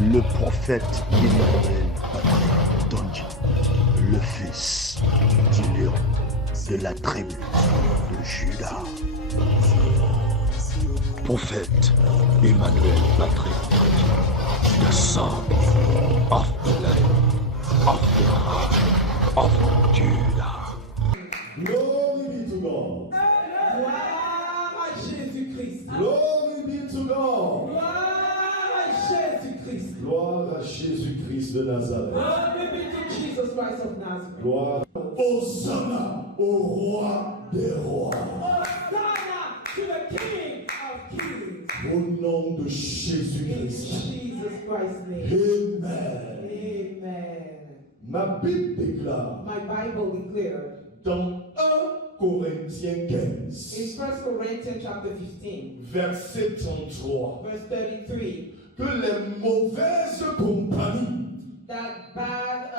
le prophète Emmanuel Donji, le fils du lion de la tribu de Juda. Prophète Emmanuel Patrick Donji, the son of the Lion of the tribe of Judah. Glory be to God. Gloire à Jésus-Christ. Glory be to God. Gloire à Jésus-Christ. Gloire à Jésus-Christ de Nazareth. Glory be to Jesus Christ of Nazareth. Gloire Hosanna au roi des rois. Hosanna to the King of Kings. Au nom de In Jésus-Christ. Jesus Christ's name. Amen. Amen. Ma Bible déclare My Bible declared dans 1 Corinthiens 15, in 1 Corinthians chapter 15, verset 33, verse 33, que les mauvaises compagnies that bad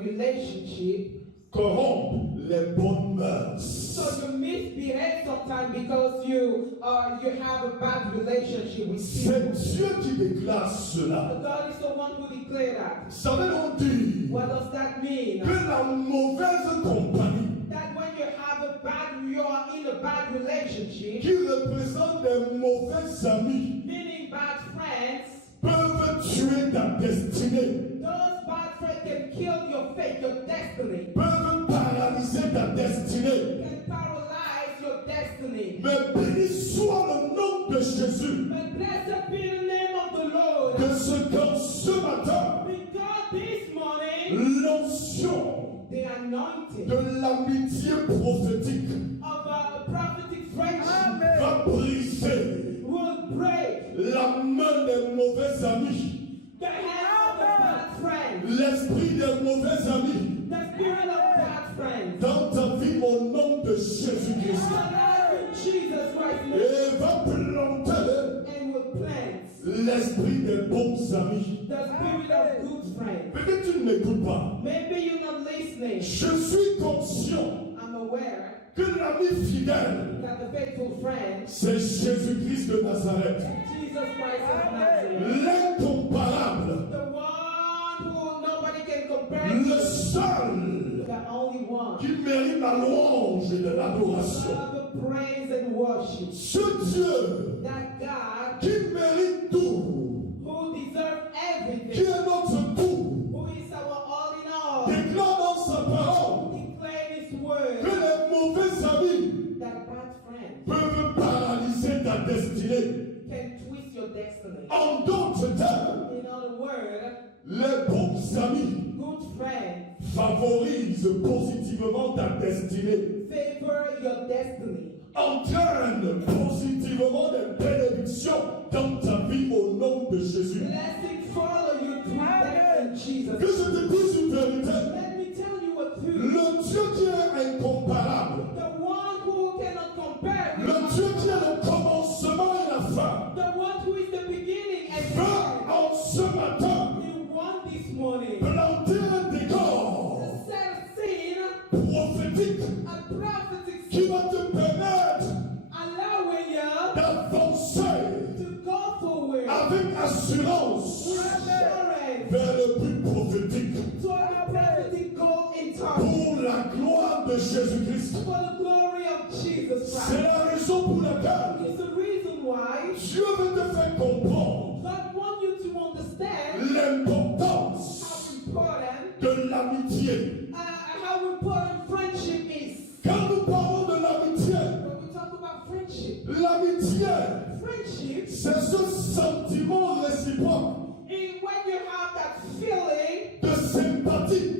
relationship. corrompent les bonnes mœurs. So you misbehave sometimes because you have a bad relationship with C'est people. Dieu qui déclare cela. God is the one who declared that. Ça veut donc dire What does that mean? que la mauvaise compagnie That when you are in a bad relationship, qui représente des mauvais amis meaning bad friends, peuvent tuer ta destinée, those bad friends can kill your faith, your destiny, peuvent paralyser ta destinée. can paralyze your destiny. Mais béni soit le nom de Jésus, But blessed be the name of the Lord. que ce matin, Because this morning, l'onction the anointing de l'amitié prophétique of a prophetic friendship va briser will break la main des mauvais amis, the hand of the bad friends, l'esprit des mauvais amis the spirit of bad friends. dans ta vie au nom de Jésus-Christ. In Jesus Christ's name, Et va planter and will plant l'esprit des bons amis. the spirit of good friends. Peut-être tu ne m'écoutes pas. Maybe you're not listening. Je suis conscient I'm aware que l'ami fidèle, that the faithful friend, c'est Jésus-Christ de Nazareth. Jesus Christ of Nazareth, L'incomparable, the one who nobody can compare le to, seul the only one, qui mérite la louange et de l'adoration. of the praise and worship, Ce Dieu that God qui mérite tout, who deserves qui everything, est notre tout, who is our all in all, déclare dans sa parole declare His que word, les mauvais amis that bad friends peuvent paralyser ta destinée. can twist your destiny. En d'autres termes, In other words, les bons amis good friends favorisent positivement ta destinée, favor your destiny, entraînent positivement des bénédictions dans ta vie au nom de Jésus. blessing follow you through death in Jesus. Que je te dise une vérité, Let me tell you a truth. le Dieu qui est incomparable, The one who cannot compare with le Dieu qui est le commencement et la fin, the one who is the beginning and the veut en ce matin end. He won this morning. planter un décor The set of sin, prophétique a prophetic qui va te permettre allowing you d'avancer to go forward avec assurance with assurance vers le but prophétique to a prophetic goal in time pour la gloire de Jésus-Christ. for the glory of Jesus C'est Christ. la raison pour laquelle It's the reason why Dieu veut te faire comprendre God wants you to understand l'importance how important de l'amitié. how important friendship is. Quand nous parlons de l'amitié, When we talk about friendship, l'amitié, c'est ce sentiment réciproque when you have that feeling, de sympathie,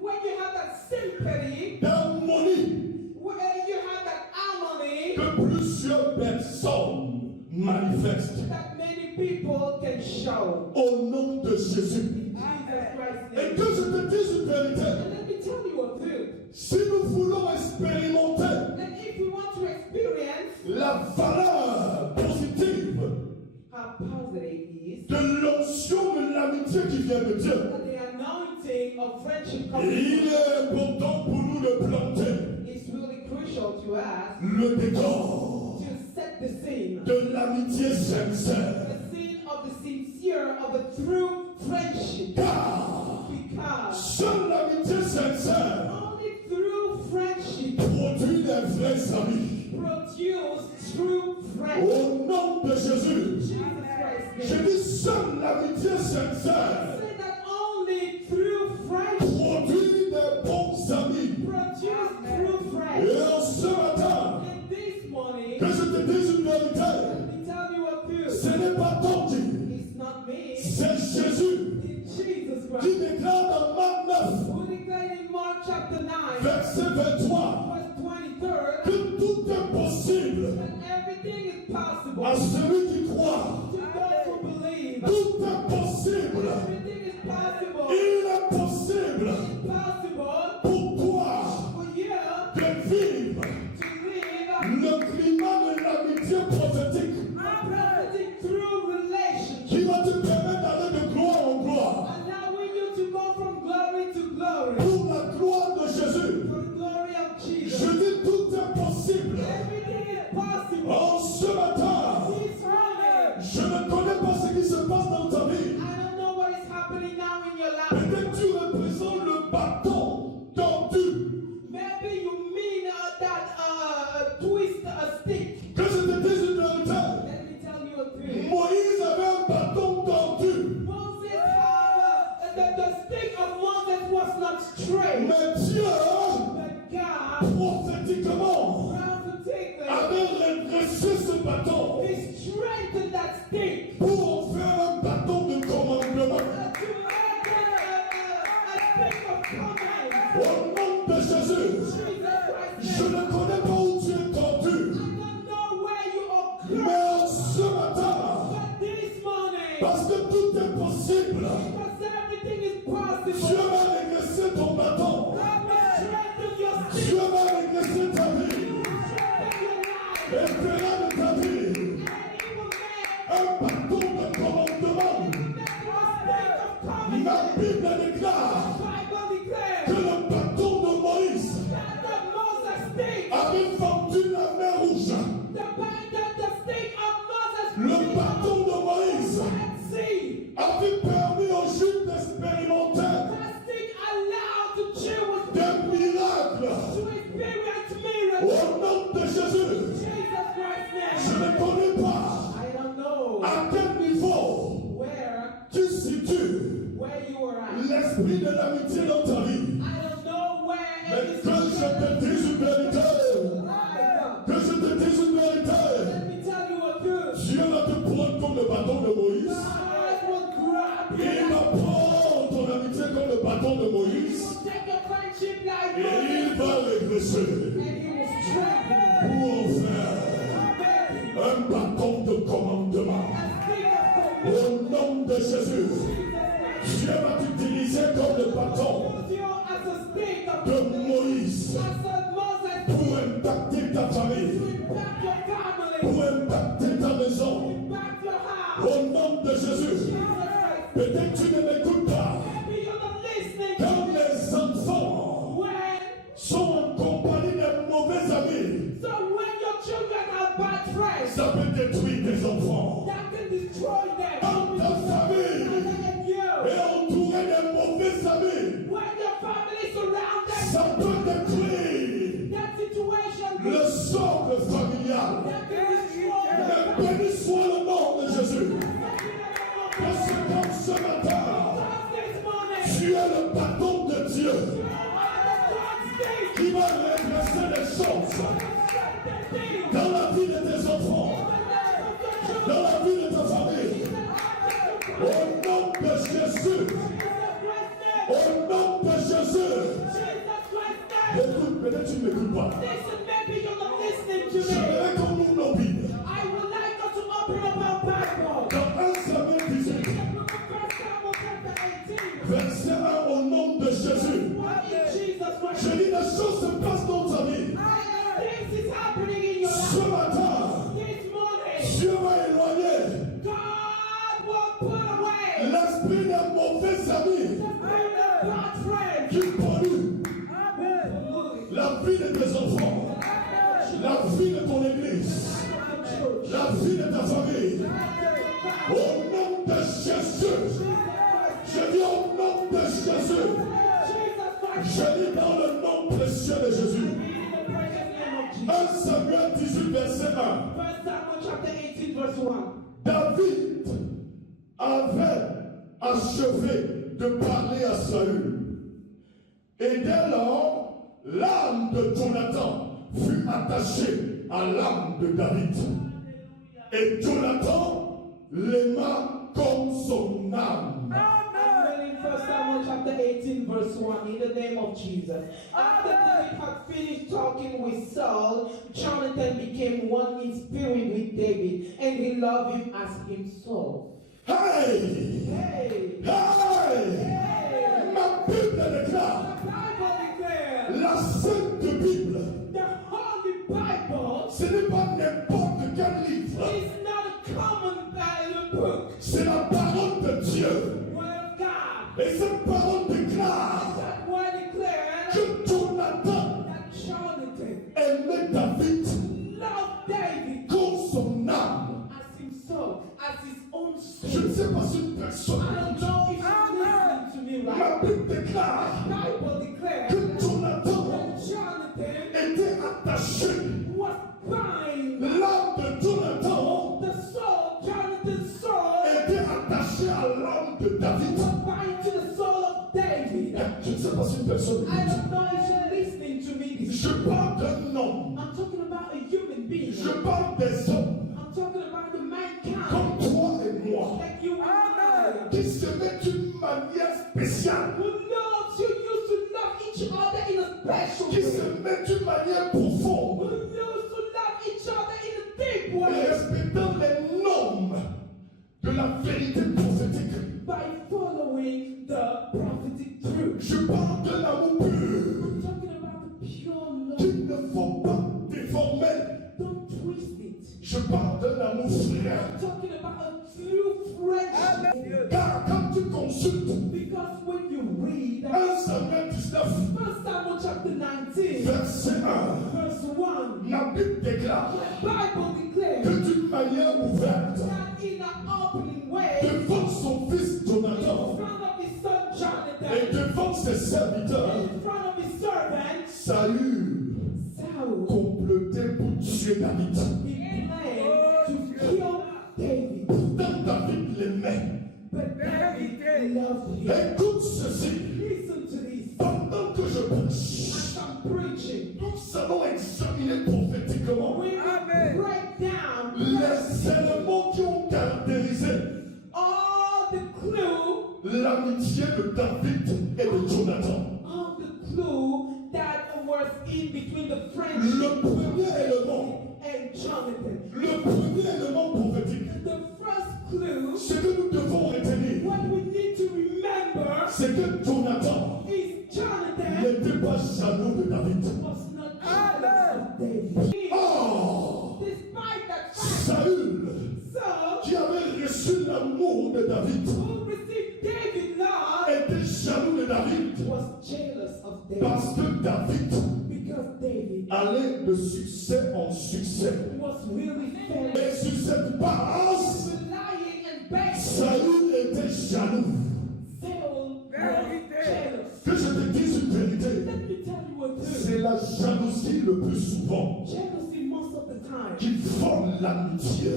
when you have that sympathy, d'harmonie when you have that harmony que plusieurs personnes manifestent that many people can show. au nom de Jésus. In Jesus Christ's Et name. que je te dise une vérité, And let me tell you a truth. si nous voulons expérimenter That if we want to experience la valeur positive how positive is, de l'onction de l'amitié qui vient de Dieu, the anointing of friendship coming il est important pour nous de planter is really crucial to us le décor to set the scene. de l'amitié sincère. The scene of the sincere year of a true friendship. Car Because seule l'amitié sincère only through friendship produit des vrais amis. produce true friends. Au nom de Jésus, Jesus Christ's je name. dis seule l'amitié sincère Say that only through friendship produit des bons amis. produce true friends. Et en ce matin, And this morning, que je te dise une vérité, let me tell you a truth. ce n'est pas ton Dieu, It's not me. c'est Jésus It's Jesus qui Christ. déclare dans Marc 9, Who declared in Mark chapter 9, verset 23, verse 23, que tout est possible that everything is possible à celui qui croit. to those who believe. Tout est possible. Everything is possible. Il est possible It's possible pour toi for you de vivre to live le climat de l'amitié prophétique a prophetic true relationship, qui va te permettre d'aller de gloire en gloire allowing you to go from glory to glory pour la gloire de Jésus. for the glory of Je Jesus. dis tout est possible. Everything is possible. En ce matin, This morning, je ne connais pas ce qui se passe dans ta vie. I don't know what is happening now in your life. Peut-être tu représentes le bâton tordu. Maybe you mean that twist a stick. Que je te dise une vérité. Let me tell you a truth. Moïse avait un bâton tordu. Moses had the stick of Moses was not straight. Mais Dieu, But God, prophétiquement, prophetically, avait redressé ce bâton He straightened that stick pour en faire un bâton de commandement. to make a stick of command. Au nom de Jésus, Jesus Christ. je ne connais pas où tu es tordu, I don't know where you are mais going, en ce matin, but this morning, parce que tout est possible, because everything is Dieu possible, va redresser ton bâton. God will strengthen your stick. Dieu va redresser ta vie. Strengthen your life. Et fera de ta vie And He will make un bâton de commandement. Ma Bible déclare que le bâton de Moïse avait fendu la mer rouge. Le bâton de Moïse avait permis aux Juifs d'expérimenter des miracles. Au nom de Jésus, je ne connais pas à quel niveau tu situes l'esprit de l'amitié dans ta vie. Mais que je te dise une vérité, que je te dise une vérité, Dieu va te prendre comme le bâton de Moïse. Il va prendre ton amitié comme le bâton de Moïse et il va régresser pour en faire un bâton de commandement. Au nom de Jésus, Dieu va t'utiliser comme le bâton de Moïse pour impacter ta famille, pour impacter ta maison. Au nom de Jésus, peut-être tu ne m'écoutes pas. Quand les enfants sont en compagnie de mauvais amis, So when your children are bad friends, ça peut détruire tes enfants. that can destroy them. Quand ta famille And you, est entourée de mauvais amis, when your family is surrounded, ça peut détruire that situation le socle familial. that can destroy them. Mais béni soit le nom de Jésus. Parce que comme ce matin, This morning, tu es le bâton de Dieu qui va redresser les choses dans la vie de tes enfants, dans la vie de ta famille. Au nom de Jésus, au nom de Jésus. Écoute, peut-être tu ne m'écoutes pas. Listen, maybe you're not listening to me. J'aimerais qu'on ouvre nos Bibles. I would like us to open up our Bible. Dans 1 Samuel 18, The book of 1 Samuel chapter 18. verset 1, au nom de Jésus. What in Jesus Christ? Je dis, les choses se passent dans ta vie. This is happening in your Ce life. matin, This morning, Dieu va éloigner God will put away l'esprit des mauvais amis the spirit of bad friends qui polluent who pollute la vie de tes enfants. 1 Samuel 18, verset 1. 1 Samuel chapter 18, verse 1. David avait achevé de parler à Saül. Et dès lors, l'âme de Jonathan fut attachée à l'âme de David. Et Jonathan l'aima comme son âme. I'm reading 1 Samuel chapter 18, verse 1, in the name of Jesus. After David had finished talking with Saul, Jonathan became one in spirit with David, and he loved him as himself. Hey! Hey! Hey! Ma Bible déclare, The Bible declares, la Sainte Bible, the Holy Bible ce n'est pas n'importe quel livre, is not a common Bible book. c'est la parole de Dieu. Word of God. Et cette parole déclare That word declares que Jonathan that Jonathan aimait David loved David comme son âme. as himself, as his own Je soul. ne sais pas si une personne, I don't know if you're listening to me ma right. Bible déclare The Bible declares que Jonathan that Jonathan était attaché. was bind. L'âme de Jonathan The soul, Jonathan's soul, était attachée à l'âme de David. was bind to the soul of David. Je ne sais pas si une personne. I don't know if you're listening to me this Je parle d'un homme. I'm talking about a human being. Je parle des hommes I'm talking about the mankind comme toi et moi like you and I. qui se mettent d'une manière spéciale, Who loves you used to love each other in a special qui se way. mettent d'une manière Who profonde used to love each other in a deep et way respectant les normes de la vérité prophétique. by following the prophetic truth. Je parle d'un amour pur I'm talking about the pure love. qu'il ne faut pas déformer. Don't twist it. Je parle d'un amour frère. I'm talking about a true friendship. Car quand tu consultes Because when you read 1 Samuel 19, 1 Samuel chapter 19, verset 1, verse 1, la Bible déclare the Bible declares que d'une manière ouverte, that in an opening way, devant son fils in Jonathan front of his son et Jonathan, devant ses serviteurs, in front of his servants, Saül Saul, complotait pour tuer David. he planned to kill David. Pourtant David l'aimait. But David loved him. Écoute ceci, Listen to this. pendant que je prêche, As I'm preaching, nous allons examiner prophétiquement we will break down les éléments qui ont caractérisé all the clue, l'amitié de David et de Jonathan. all the clue that was in between the Le friendship premier élément, and Jonathan. le premier élément prophétique, The first clue, ce que nous devons retenir, what we need to remember, c'est que Jonathan is Jonathan n'était pas jaloux de David. was not jealous of David. Oh, Despite that fact, Saül, Saul, qui avait reçu l'amour de David, who received David's love, était jaloux de David was jealous of David parce que David because David allait de succès en succès. was really fed. Et sur cette base, Lying and begging. Saül était jaloux. Saul was jealous. Que je te dise une vérité, Let me tell you a truth. c'est la jalousie le plus souvent Jealousy most of the time qui forme l'amitié.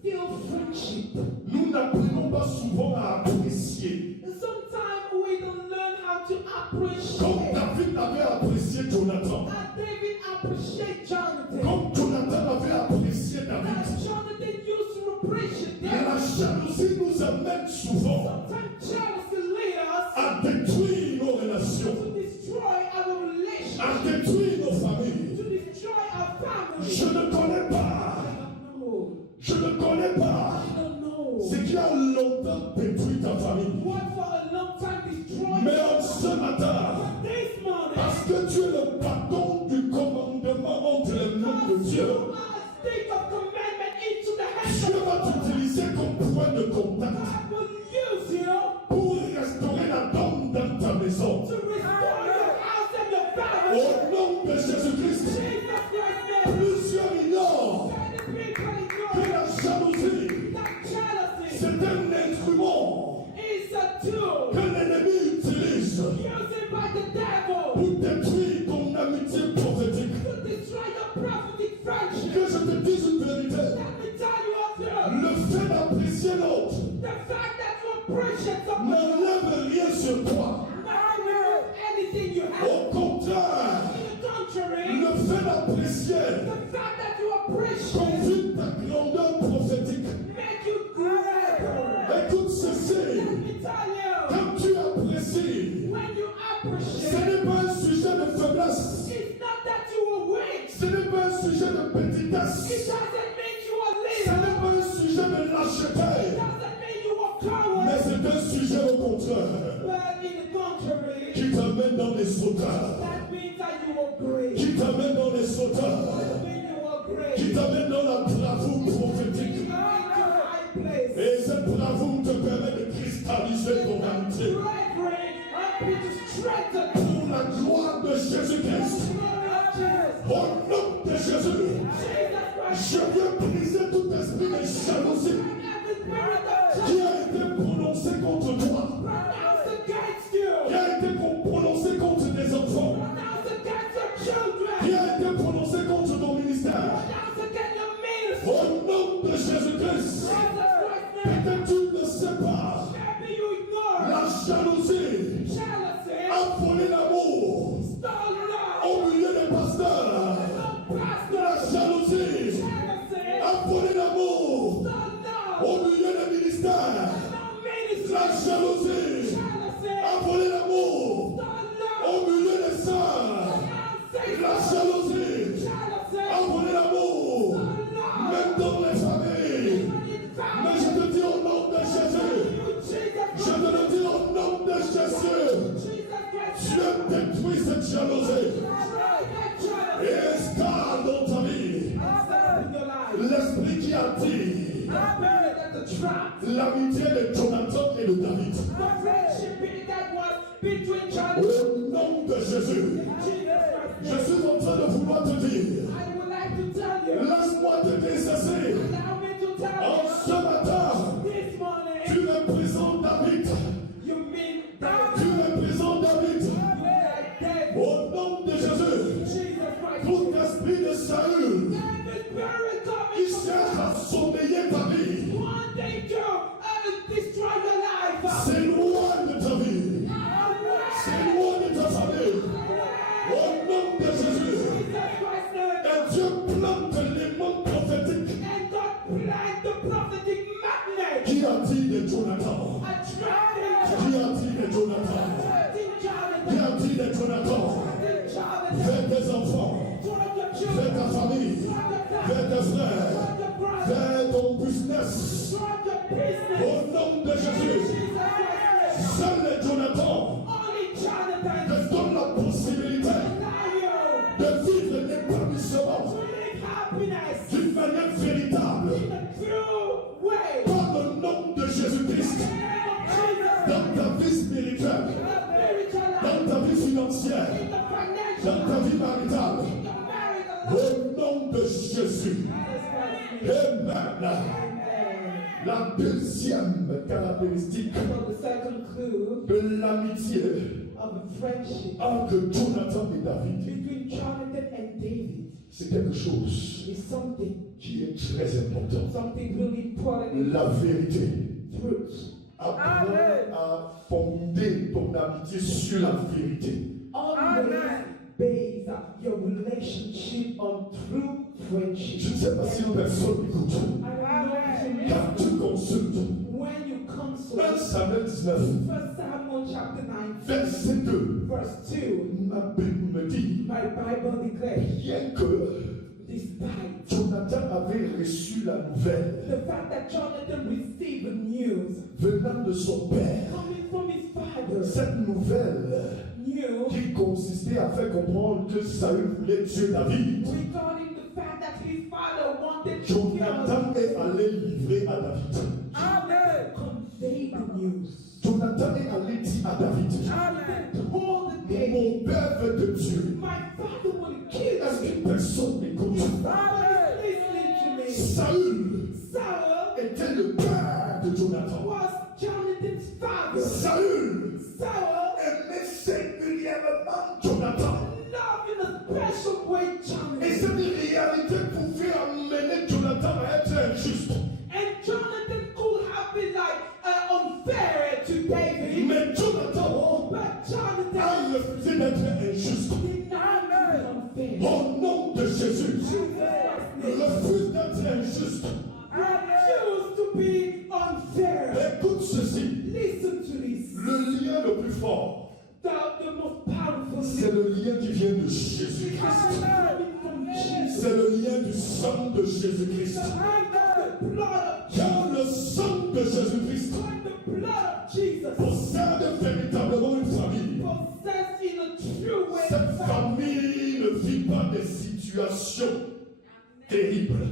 still friendship. Nous n'apprenons pas souvent à apprécier. Sometimes we don't learn how to Comme appreciate. David avait apprécié Jonathan, And David appreciate Jonathan. comme Jonathan avait apprécié That David. Jonathan used to appreciate Et la David. jalousie nous amène souvent Sometimes jealousy leads us à détruire nos relations, to destroy our à relationship, détruire nos familles. to destroy our family. Je ne connais pas, je ne connais pas I don't know. ce qui a longtemps détruit ta famille. What for a long time destroyed Mais en ce matin, this morning. parce que tu es le bâton du commandement entre les mains de Dieu, Stick of commandment into the hands Dieu of va God. t'utiliser comme point de contact God will use you pour restaurer la donne dans ta maison. to restore your house and your family. Au nom de Jésus-Christ, Jesus Christ's name. plusieurs ignorent Many people que ignore la jalousie, that jealousy c'est un instrument is a tool que l'ennemi utilise used by the devil pour détruire ton amitié prophétique. to destroy your prophecy appreciate someone. n'enlève rien sur toi. Not remove anything you have. Au contraire, On the contrary, le fait d'apprécier the fact that you appreciate confirme ta grandeur prophétique. make you greater. Écoute ceci, Let me tell you, quand tu apprécies, when you ce appreciate, n'est pas un sujet de faiblesse, it's not that you are weak. ce n'est pas un sujet de It petitesse, doesn't mean you are ce little. n'est pas un sujet de It lâcheté, doesn't mean you are mais coward. c'est un sujet au contraire But in the contrary, qui t'amène dans les sauteurs, that means that you are great. qui t'amène dans les sauteurs, That means you are great. qui t'amène dans la bravoure prophétique. You are in the high place. Et cette bravoure te permet de cristalliser ton amitié Brethren, help you to strengthen the pour la gloire de Jésus-Christ. glory of Jesus. Au nom de Jésus, Jesus Christ. je viens briser tout esprit de jalousie Every spirit of qui judgment a été prononcé contre toi, pronounced against you. qui a été prononcé contre tes enfants, Pronounced against your children. qui a été prononcé contre ton ministère. Pronounced against your ministry. Au nom de Jésus-Christ, Jesus Christ's name. peut-être tu ne sais pas, Maybe you ignore la jalousie jealousy. a volé l'amour Stole love. au milieu des pasteurs. No La pastor. jalousie Jealousy. a volé l'amour Stole love. au milieu des ministères. No ministry. La jalousie Jealousy. a volé l'amour Stole au love. milieu des sœurs. La jalousie a volé l'amour même dans les familles. Mais je te dis au nom de Jésus, je te le dis au nom de Jésus, Dieu détruit cette jalousie et installe dans ta vie l'esprit qui a dit l'amitié de Jonathan et de David. Au nom de Jésus, je suis en train de vouloir te dire, laisse-moi te désasser. En ce matin, tu représentes David. Tu représentes David. Au nom de Jésus, tout esprit de Saül qui cherche à sommeiller ta vie, s'éloigne de ta vie, s'éloigne de ta famille. Au nom de Jésus, et Dieu plante l'élément prophétique qui a dit de Jonathan, qui a dit de Jonathan, qui a dit de Jonathan, vers tes enfants, vers ta famille, vers tes frères, vers ton business. Au nom de Jésus, seul le Jonathan te donne la possibilité de vivre l'épanouissement d'une manière véritable. Par le nom de Jésus-Christ, dans ta vie spirituelle, dans ta vie financière, dans ta vie maritale, au nom de Jésus. Amen. La deuxième caractéristique de l'amitié entre Jonathan et David, c'est quelque chose qui est très important. La vérité. Apprends à fonder ton amitié sur la vérité. Base your relationship on true friendship. Je ne sais pas si personne m'écoute. Quand tu consultes When you 1 consult Samuel 19, 1 Samuel chapter 9, verset 2, verse 2, ma Bible me dit, my Bible declares, bien que despite Jonathan avait reçu la nouvelle the fact that Jonathan received the news venant de son père, coming from his father, cette nouvelle news qui consistait à faire comprendre que Saül voulait tuer David, regarding the fact that his father wanted to kill Jonathan est allé livrer à David. convey the news. Jonathan est allé dire à David, Jonathan told the king, mon père veut te tuer. my father will kill Est-ce you. que personne m'écoute? Father is listening to me. Saül Saul était le père de Jonathan. was Jonathan's father. Saül Saul aimait singulièrement Jonathan. loved in a special way Et Jonathan. cette réalité pouvait amener Jonathan à être injuste. And Jonathan could have been like unfair to injuste. Refuse to be unfair. Écoute ceci. Listen to this. Le lien le plus fort, The most powerful c'est le lien qui vient de Jésus-Christ. coming from Jesus. C'est le lien du sang de Jésus-Christ. The blood of Car le sang de Jésus-Christ the blood of Jesus possède véritablement une famille. possessed in a true way. Cette famille ne vit pas des situations terribles.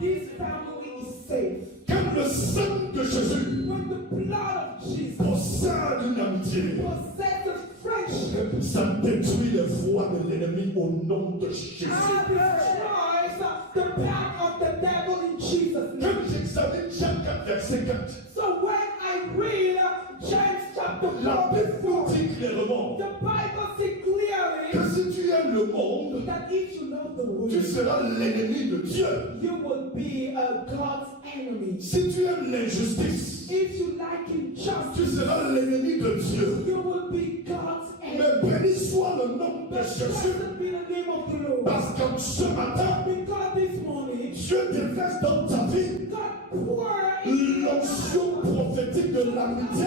This family is safe. Car le sang de Jésus When the blood of Jesus possède une amitié. possesses friendship Ça détruit les voies de l'ennemi au nom de Jésus. and destroys the path of the devil in Jesus' name. Quand j'examine Jean 4, verset 4, So when I read James chapter 4, la verse 4, Bible dit clairement the Bible says clearly que si tu aimes le monde, that if you love the tu world, seras l'ennemi de Dieu. you will be God's enemy. Si tu aimes l'injustice, If you like tu injustice, seras l'ennemi de Dieu. you will be God's Mais enemy. béni soit le nom de But Jésus. blessed be the name of the Lord. Parce que ce matin, Because this morning, Dieu déverse dans ta vie God poured in l'onction prophétique de l'amitié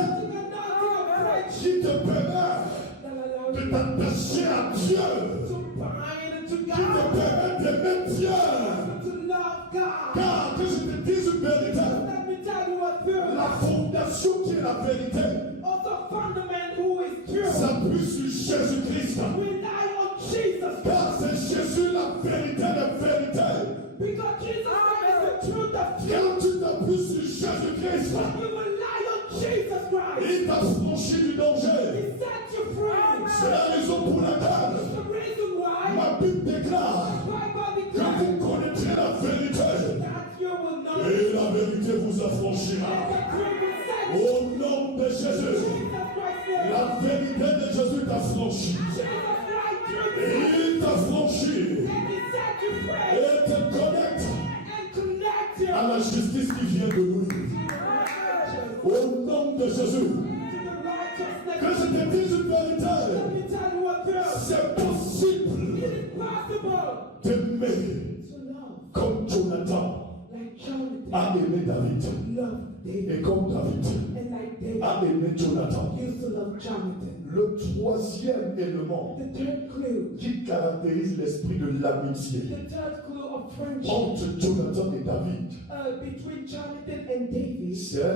qui te permet de t'attacher à Dieu, qui te permet d'aimer Dieu. Car que je te dise une vérité, la fondation qui est la vérité s'appuie sur Jésus-Christ. Car c'est Jésus la vérité de vérité. Quand tu t'appuies sur Jésus-Christ, il t'a franchi du danger. C'est la raison pour laquelle ma Bible déclare que vous connaîtrez la vérité et la vérité vous affranchira. Au nom de Jésus, la vérité de Jésus t'a franchi. Il t'a franchi et te connecte à la justice qui vient de lui. Au nom de Jésus, que je te dise une vérité, c'est possible d'aimer comme Jonathan a aimé David. Et comme David a aimé Jonathan. Le troisième élément qui caractérise l'esprit de l'amitié entre Jonathan et David, c'est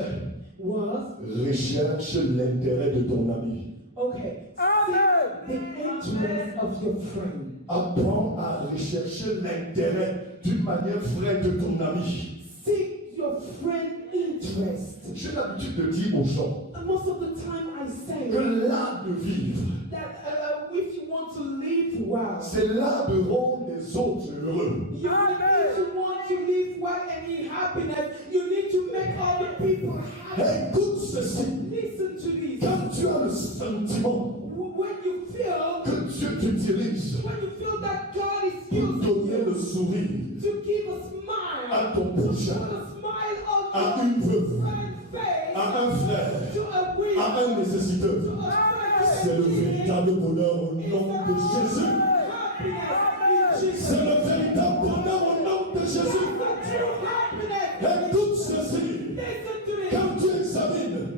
recherche l'intérêt de ton ami. Okay. Seek the interest of your friend. Apprends à rechercher l'intérêt d'une manière vraie de ton ami. Seek your friend interest. J'ai l'habitude de dire aux gens And most of the time I say que l'art de vivre, that if you want to live well, c'est l'art de rendre les autres heureux. if you want to live well and in happiness, you need to make other people happy. Écoute ceci. Listen to this. Quand tu as le sentiment When you feel que Dieu t'utilise that God is pour using donner you le sourire to give a smile, à ton prochain, put a smile on à your une veuve, friend's face, à un frère, to a widow, à un nécessiteux, to a stranger. c'est le véritable bonheur au nom de Jésus. C'est le véritable bonheur au nom de Jésus. Écoute ceci. Quand tu examines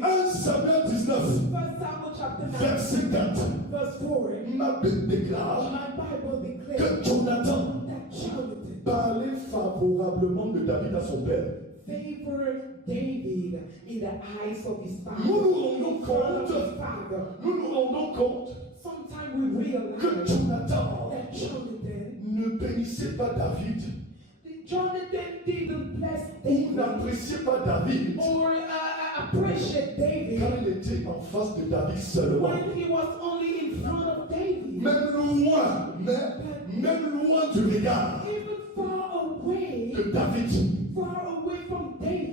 1 Samuel 19, verset 4, ma Bible déclare que Jonathan parlait favorablement de David à son père. Favored David in the eyes of his father. Nous nous rendons compte, nous nous rendons compte Sometimes we realize que Jonathan that Jonathan ne bénissait pas David, didn't bless il David n'appréciait pas David or appreciate David quand il était en face de David seulement. when he was only in front of David. Même loin du regard Even far away de David,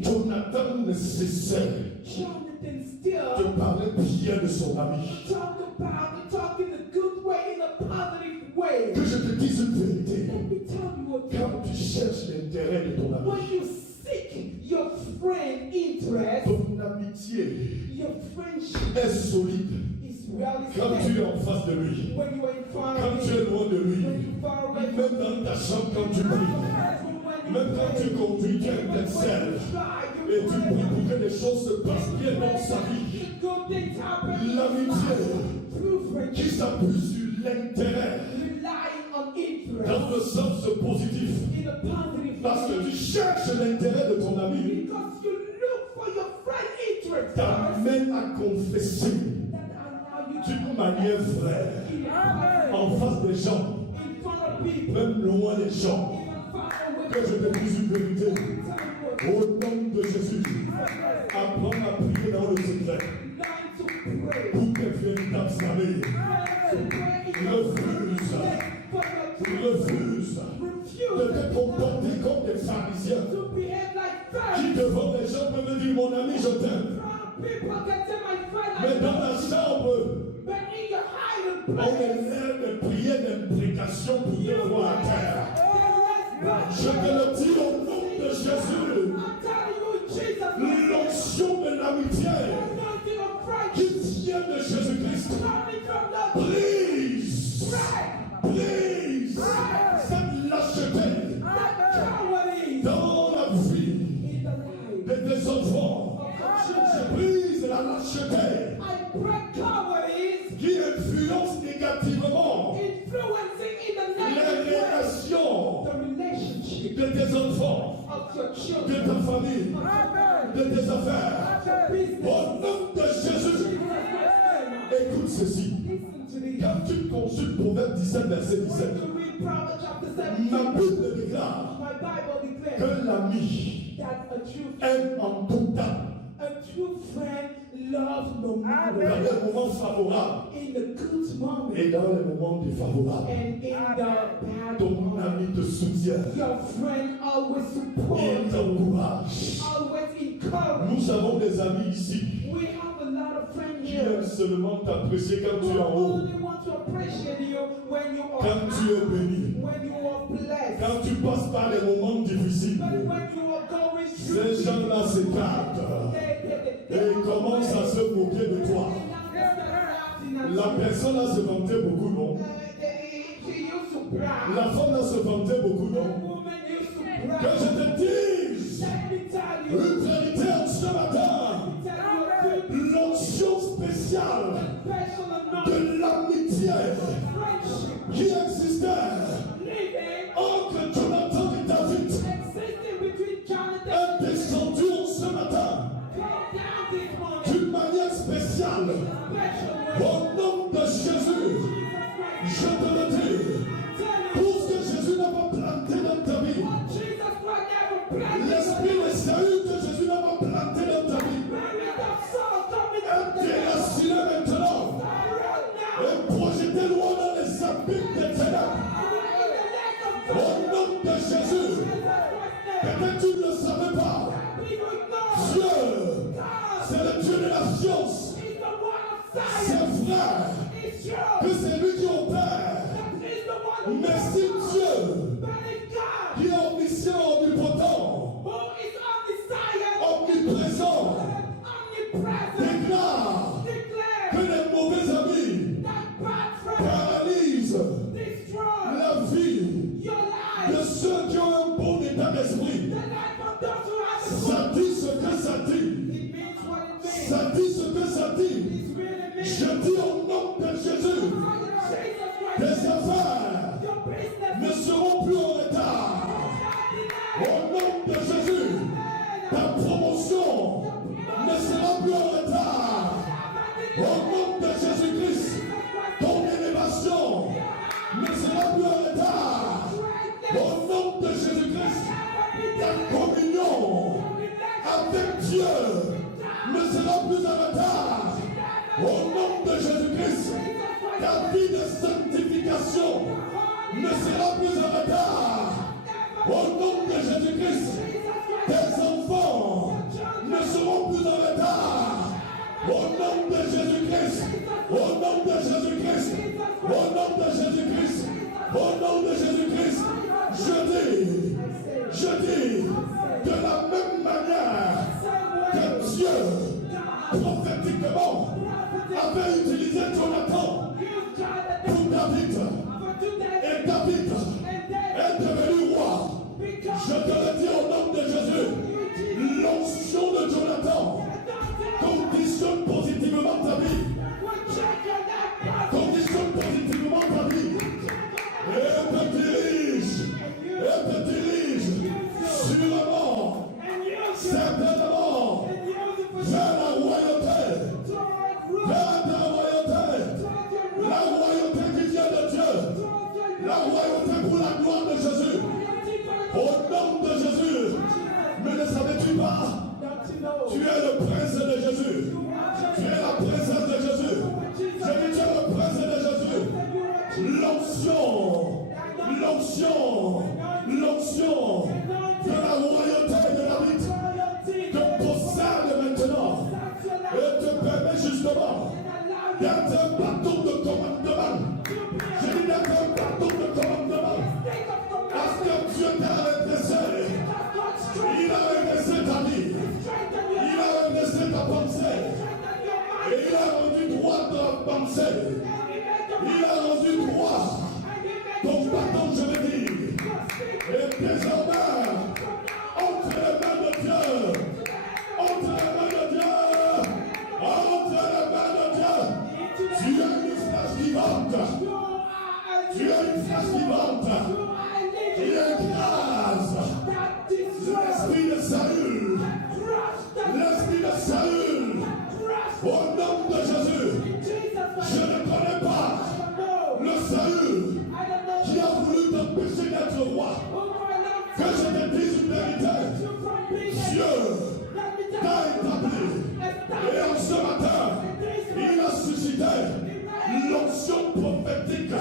Jonathan ne cessait Jonathan de still parler bien de son ami. talk in a good way, in a positive way. Que je te dise une vérité, Let me tell you a quand tu cherches l'intérêt de ton ami, when you seek your friend interest, ton amitié your friendship est solide is really quand tu es en face de lui, when you are in front quand of tu him, es loin de lui, when you far away même dans ta chambre quand tu pries. when Même quand tu conduis, tu excelles. Et tu pries pour que les choses se passent bien dans sa vie. L'amitié qui s'appuie sur l'intérêt dans le sens positif. Parce que tu cherches l'intérêt de ton ami. T'amène à confesser d'une manière vraie en face des gens, même loin des gens, que je te dise une vérité. Au nom de Jésus, apprends à prier dans le secret pour tes véritables amis. Refuse de te comporter comme des pharisiens qui devant les gens peuvent dire mon ami je t'aime, mais dans la chambre on élève des prières d'imprécation pour te voir à terre. Je te le dis au nom de Jésus, l'onction de l'amitié qui vient de Jésus-Christ brise cette lâcheté dans la vie de tes enfants. Je brise la lâcheté qui influence négativement les relations de tes enfants, de ta famille, de tes affaires. Au nom de Jésus, écoute ceci. Quand tu consultes Proverbe 17, verset 17, ma Bible déclare que l'ami aime en tout temps. A true friend loves no matter Dans les moments favorables in the good moment et dans les moments défavorables. and in the bad Ton moment. ami te soutient. Your friend always supports Il you, t'encourage. always encourages. Nous avons des amis ici We have a lot of friends qui here aiment seulement t'apprécier quand tu who es en haut, only want to appreciate you when you are quand tu es béni, when you are blessed. quand tu passes par des moments difficiles. But when you are going through, Ces gens-là s'écartent et ils commencent à se moquer de toi. La personne a se vanté beaucoup, non? La femme a se vanté beaucoup, non? Que je te dise une vérité ce matin. L'onction spéciale de l'amitié qui existait entre Jonathan et David est descendu ce matin d'une manière spéciale. Au nom de Jésus, je te le dis, tout ce que Jésus n'a pas planté dans ta vie, l'esprit de salut que Jésus n'a pas planté dans ta vie, est déraciné maintenant et projeté loin dans les abîmes des ténèbres. Au nom de Jésus, peut-être tu ne le savais pas, Dieu, c'est le Dieu de la science. C'est vrai que c'est lui qui opère. Mais si Dieu, qui est omniscient, omnipotent, omniprésent, déclare que les mauvais amis paralysent la vie de ceux qui ont un bon état d'esprit, ça dit ce que ça dit. Ça dit ce que ça dit. Je dis au nom de Jésus, tes affaires ne seront plus en retard. Au nom de Jésus, ta promotion ne sera plus en retard. Au nom de Jésus-Christ, ton élévation ne sera plus en retard. Au nom de Jésus-Christ, ta communion avec Dieu ne sera plus en retard. Au nom de Jésus-Christ, ta vie de sanctification ne sera plus en retard. Au nom de Jésus-Christ, tes enfants ne seront plus en retard. Au nom de Jésus-Christ, au nom de Jésus-Christ, au nom de Jésus-Christ, au nom de Jésus-Christ, je dis, de la même manière que Dieu, prophétiquement, avait utilisé Jonathan pour David, et David est devenu roi. Je te l'onction de la royauté de David te possède maintenant et te permet justement d'être un bâton de commandement. Je dis d'être un bâton de commandement. Parce que Dieu t'a redressé. Il a redressé ta vie. Il a redressé ta pensée. Et il a rendu droit ta pensée. Il a rendu droit ton bâton, je veux dire. Et désormais, entre les mains de Dieu, entre les mains de Dieu, entre les mains de Dieu, tu as une flèche vivante. Tu as une flèche vivante. Qui écrase l'esprit de Saül. L'esprit de Saül. Au nom de Jésus. Je ne connais pas le Saül qui a voulu t'empêcher d'être roi. Que je te dise une vérité. Dieu t'a établi. Et en ce matin, il a suscité l'onction prophétique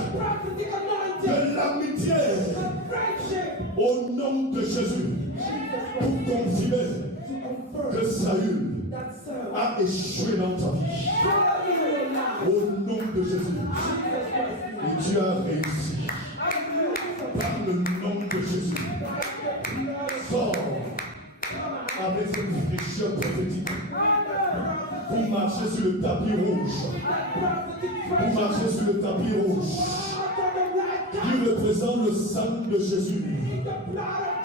de l'amitié au nom de Jésus pour confirmer que Saül a échoué dans ta vie. Au nom de Jésus. Et tu as réussi. Par le nom de Jésus. Sors avec cette fraîcheur prophétique pour marcher sur le tapis rouge. Pour marcher sur le tapis rouge. Qui représente le sang de Jésus.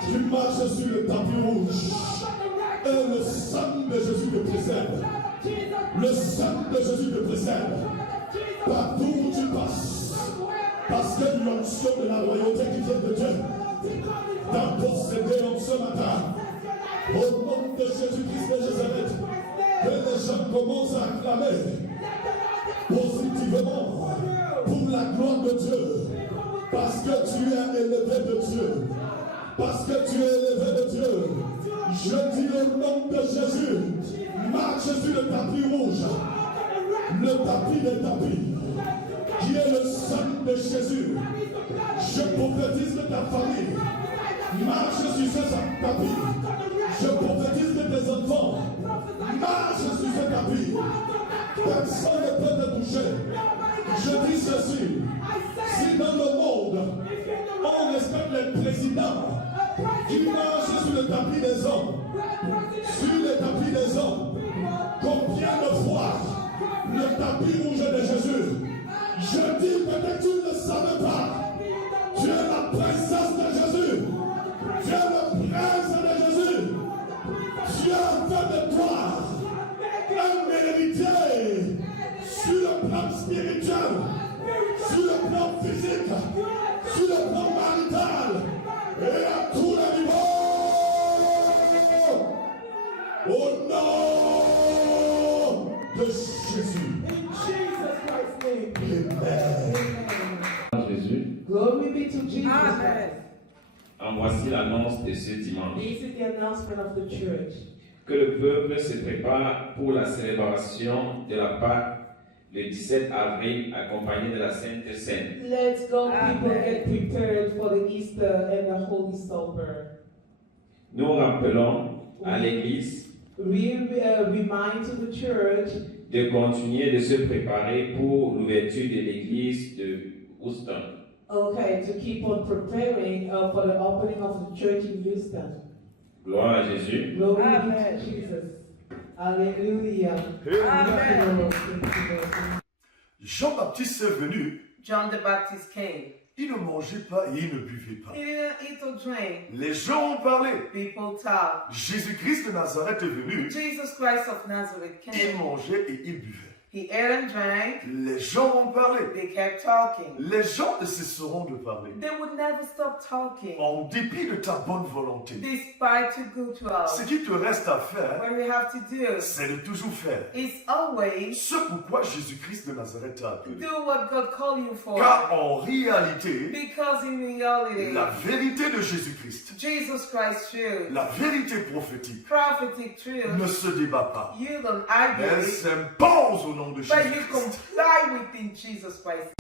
Tu marches sur le tapis rouge. Et le sang de Jésus te précède. Le sang de Jésus te précède. Partout où tu passes. Parce que l'onction de la royauté qui vient de Dieu t'a possédé en ce matin. Au nom de Jésus-Christ de Nazareth, que les gens commencent à acclamer positivement pour la gloire de Dieu. Parce que tu es élevé de Dieu. Parce que tu es élevé de Dieu. Je dis au nom de Jésus, marche sur le tapis rouge. Le tapis des tapis. Qui est le sang de Jésus. Je prophétise que ta famille marche sur ce tapis. Je prophétise que tes enfants marchent sur ce tapis. Personne ne peut te toucher. Je dis ceci. Si dans le monde, on respecte les présidents qui marchent sur le tapis des hommes, sur le tapis des hommes, combien de fois le tapis rouge de Jésus, je dis peut-être tu ne le savais pas, tu es la princesse de Jésus, tu es le prince de Jésus, tu as fait de toi un héritier sur le plan spirituel, sur le plan physique, sur le plan marital et à tous les niveaux. Au nom de Jésus. Amen. Jésus. Glory be to Jesus Christ. En voici l'annonce de ce dimanche. This is the announcement of the church. Que le peuple se prépare pour la célébration de la Pâque le 17 avril, accompagné de la Sainte Seine. Let's go, people, get prepared for the Easter and the Holy Supper. Nous rappelons à l'Église We remind to the church de continuer de se préparer pour l'ouverture de l'Église de Houston. okay, to keep on preparing for the opening of the church in Houston. Gloire à Jésus. Glory Amen. be to Jesus. Hallelujah. Amen. Jean-Baptiste est venu, John the Baptist came. il ne mangeait pas et il ne buvait pas. He didn't eat or drink. Les gens ont parlé. People talk. Jésus-Christ de Nazareth est venu, Jesus Christ of Nazareth il came. mangeait et il buvait. He ate and drank. Les gens ont parlé. They kept talking. Les gens ne cesseront de parler. They would never stop talking. En dépit de ta bonne volonté. Despite too good to Ce us. qui te reste à faire, What we have to do c'est de toujours faire is always ce pourquoi Jésus-Christ de Nazareth t'a appelé. do what God called you for. Car en réalité, Because in reality, la vérité de Jésus-Christ, Jesus Christ truth, la vérité prophétique, prophetic truth, ne se débat pas. you don't argue Elle it, s'impose au nom de but you Jésus-Christ. comply within Jesus Christ.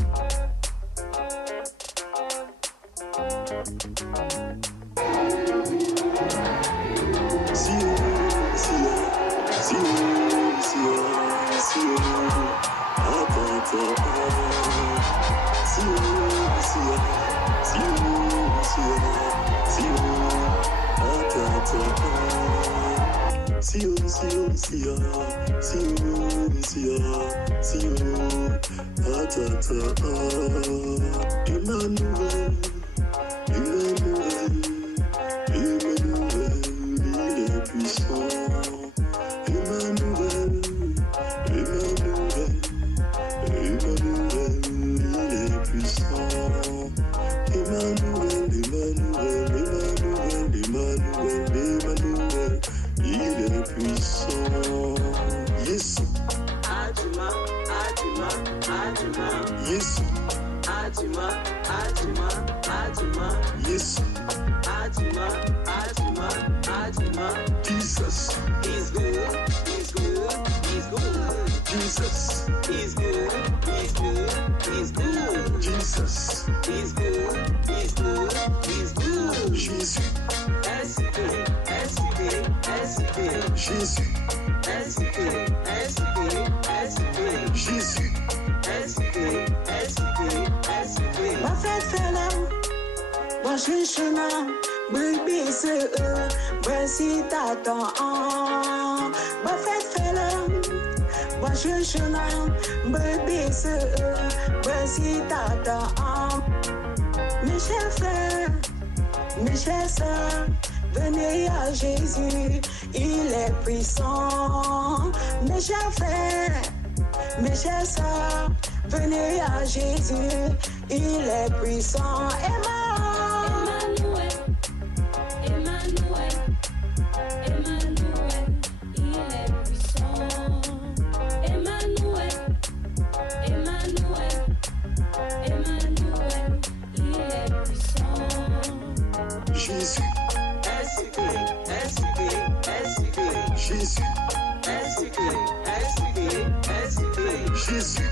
Mes chers sœurs, venez à Jésus, il est puissant. Mes chers frères, mes chers sœurs, venez à Jésus, il est puissant. Emmanuel, Emmanuel, Emmanuel, il est puissant. Emmanuel, Emmanuel, Emmanuel, il est puissant. Jésus, Jésus, Jésus,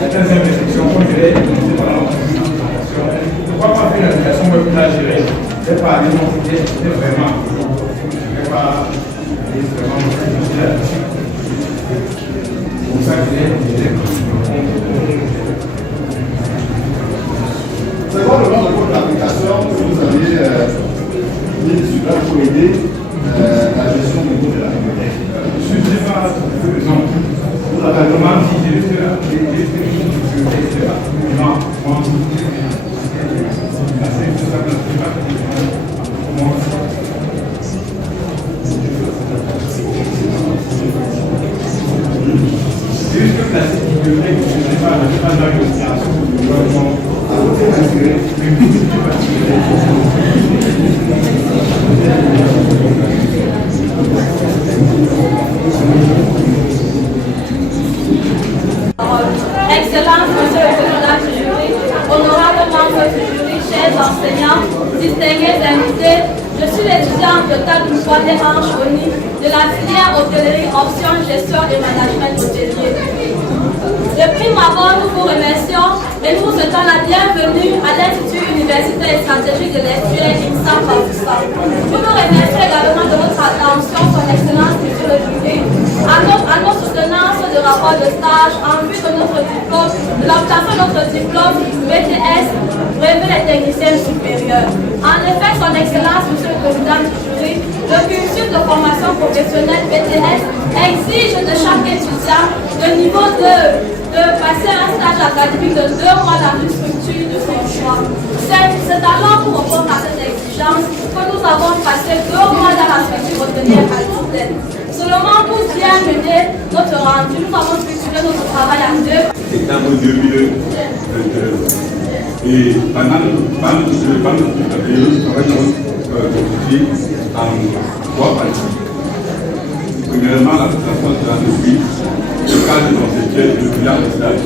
Certaines infections qu'on dirait pendant pourquoi pas faire une application web pour la gérer? Je ne vais pas aller non plus, c'est vraiment. Je ne vais pas aller vraiment là-dessus. C'est pour ça que C'est quoi le nom de votre application que vous avez mis dessus là pour aider la gestion du niveau de la bibliothèque? Je ne sais pas pour raison. Vous avez demandé si j'ai fait la Excellence, monsieur le président du jury, honorables membres du jury, chers enseignants, distingués invités, je suis l'étudiante de cadre du 3e an Choni de la filière hôtellerie, option gestion et management hôtelier. De prime abord, nous vous remercions et nous vous souhaitons la bienvenue à l'Institut universitaire et stratégique de l'institut INSA Pavoussa. Nous nous remercions également de votre attention, son excellence, monsieur le jury, à nos soutenances de rapport de stage en vue de notre diplôme, de l'obtention de notre diplôme BTS, brevet des techniciens supérieurs. En effet, son excellence, monsieur le président du jury, le cursus de formation professionnelle BTS exige de chaque étudiant de niveau 2 de passer un stage académique de 2 mois dans une structure de son choix. C'est alors pour répondre à cette exigence que nous avons passé 2 mois dans la structure hôtelière à l'hôtel. Seulement pour bien mener notre rendu, nous avons structuré notre travail en 2. Septembre 2022. Et pendant cette période, nous travaillons en 3 parties. Premièrement, la présentation de l'entreprise, le cadre conceptuel et le bilan de stage.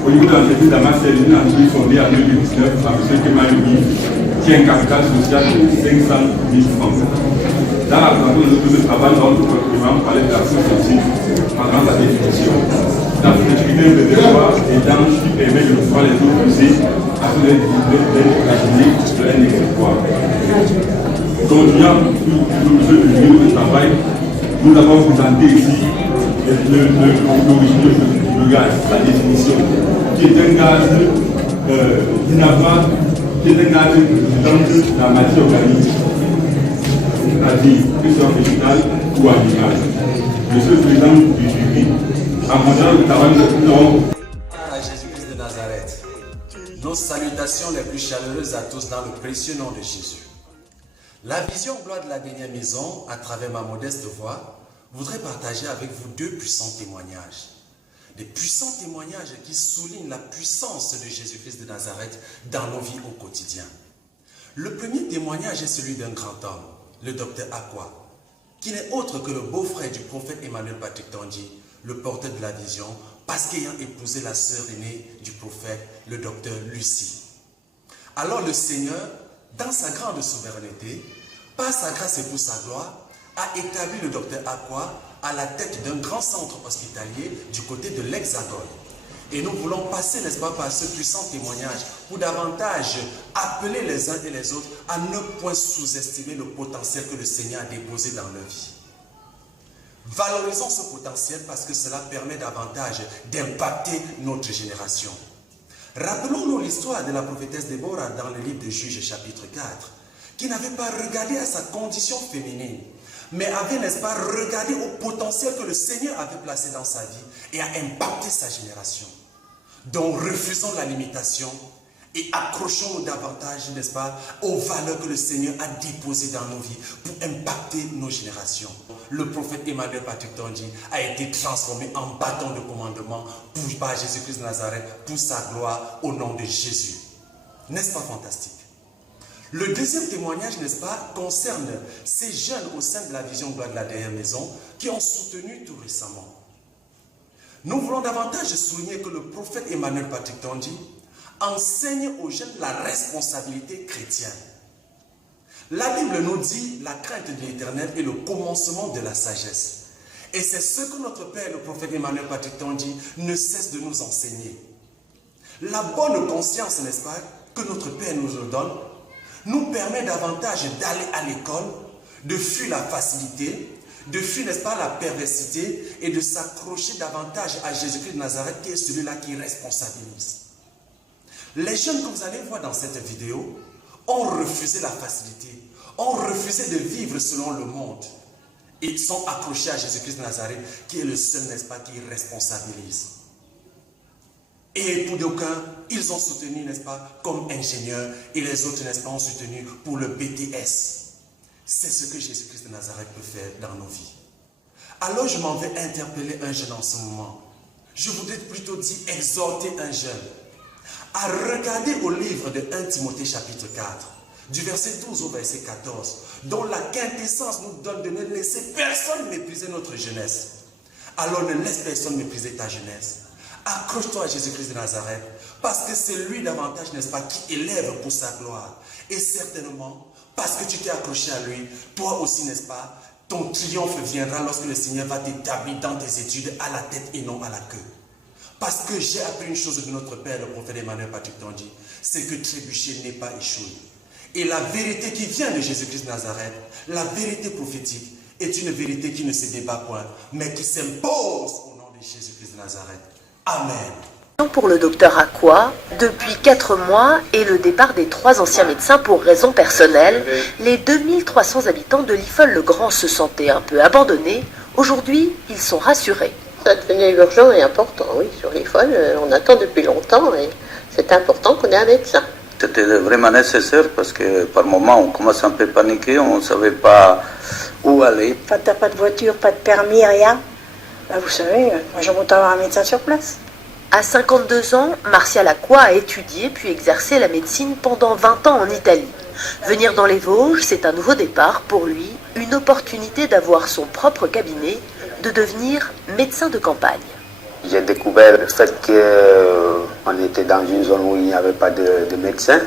Au niveau de l'entreprise Damas, c'est une entreprise fondée en 2019 par M. Kemal, qui a un capital social de 500 000 francs. Dans la présentation de travail, notre document parlait de l'action scientifique pendant sa définition. Dans ce sécurité de devoir et dans ce qui permet de pouvoir les autres user afin d'imaginer de un exécutoire. Continuant sur le niveau de travail, nous avons présenté ici l'origine du gaz, la définition, qui est un gaz inavant, qui est un gaz dans la matière organique, c'est-à-dire que ce soit végétal ou animal. Je suis le président du jury. En montant le travail de à Jésus-Christ de Nazareth. Nos salutations les plus chaleureuses à tous dans le précieux nom de Jésus. La vision gloire de la dernière maison, à travers ma modeste voix, voudrait partager avec vous deux puissants témoignages. Des puissants témoignages qui soulignent la puissance de Jésus-Christ de Nazareth dans nos vies au quotidien. Le premier témoignage est celui d'un grand homme, le docteur Akwa, qui n'est autre que le beau-frère du prophète Emmanuel Patrick Tandji, le porteur de la vision, parce qu'ayant épousé la sœur aînée du prophète, le docteur Lucie. Alors le Seigneur, dans sa grande souveraineté, par sa grâce et pour sa gloire, a établi le docteur Akwa à la tête d'un grand centre hospitalier du côté de l'Hexagone. Et nous voulons passer, n'est-ce pas, par ce puissant témoignage pour davantage appeler les uns et les autres à ne point sous-estimer le potentiel que le Seigneur a déposé dans leur vie. Valorisons ce potentiel parce que cela permet davantage d'impacter notre génération. Rappelons-nous l'histoire de la prophétesse Déborah dans le livre de Juges chapitre 4, qui n'avait pas regardé à sa condition féminine, mais avait, n'est-ce pas, regardé au potentiel que le Seigneur avait placé dans sa vie et a impacté sa génération. Donc refusons la limitation et accrochons-nous davantage, n'est-ce pas, aux valeurs que le Seigneur a déposées dans nos vies pour impacter nos générations. Le prophète Emmanuel Patrick Tandji a été transformé en bâton de commandement par Jésus-Christ de Nazareth pour sa gloire au nom de Jésus. N'est-ce pas fantastique? Le deuxième témoignage, n'est-ce pas, concerne ces jeunes au sein de la vision gloire de la dernière maison qui ont soutenu tout récemment. Nous voulons davantage souligner que le prophète Emmanuel Patrick Tandji enseigne aux jeunes la responsabilité chrétienne. La Bible nous dit la crainte de l'Éternel est le commencement de la sagesse. Et c'est ce que notre Père, le prophète Emmanuel Patrick Tandji, ne cesse de nous enseigner. La bonne conscience, n'est-ce pas, que notre Père nous donne, nous permet davantage d'aller à l'école, de fuir la facilité, de fuir, n'est-ce pas, la perversité et de s'accrocher davantage à Jésus-Christ de Nazareth qui est celui-là qui responsabilise. Les jeunes que vous allez voir dans cette vidéo ont refusé la facilité, ont refusé de vivre selon le monde et sont accrochés à Jésus-Christ de Nazareth qui est le seul, n'est-ce pas, qui responsabilise. Et pour d'aucuns, ils ont soutenu, n'est-ce pas, comme ingénieurs et les autres, n'est-ce pas, ont soutenu pour le BTS. C'est ce que Jésus-Christ de Nazareth peut faire dans nos vies. Alors je m'en vais interpeller un jeune en ce moment. Je voudrais plutôt dire exhorter un jeune à regarder au livre de 1 Timothée chapitre 4, du verset 12 au verset 14, dont la quintessence nous donne de ne laisser personne mépriser notre jeunesse. Alors ne laisse personne mépriser ta jeunesse. Accroche-toi à Jésus-Christ de Nazareth, parce que c'est lui davantage, n'est-ce pas, qui élève pour sa gloire. Et certainement, parce que tu t'es accroché à lui, toi aussi, n'est-ce pas, ton triomphe viendra lorsque le Seigneur va t'établir dans tes études à la tête et non à la queue. Parce que j'ai appris une chose de notre Père, le prophète Emmanuel Patrick Tandji, c'est que trébucher n'est pas échouer. Et la vérité qui vient de Jésus-Christ de Nazareth, la vérité prophétique, est une vérité qui ne se débat point, mais qui s'impose au nom de Jésus-Christ de Nazareth. Amen. Pour le docteur Akwa, depuis 4 mois et le départ des 3 anciens médecins pour raisons personnelles, les 2300 habitants de Liffol-le-Grand se sentaient un peu abandonnés. Aujourd'hui, ils sont rassurés. Ça devenait urgent et important, oui, sur Liffol. On attend depuis longtemps et c'est important qu'on ait un médecin. C'était vraiment nécessaire parce que par moments on commence un peu à paniquer, on ne savait pas où aller. Quand tu n'as pas de voiture, pas de permis, rien, ben vous savez, moi je monte avoir un médecin sur place. À 52 ans, Martial Akwa a étudié puis exercé la médecine pendant 20 ans en Italie. Venir dans les Vosges, c'est un nouveau départ pour lui, une opportunité d'avoir son propre cabinet, de devenir médecin de campagne. J'ai découvert le fait qu'on était dans une zone où il n'y avait pas de médecin.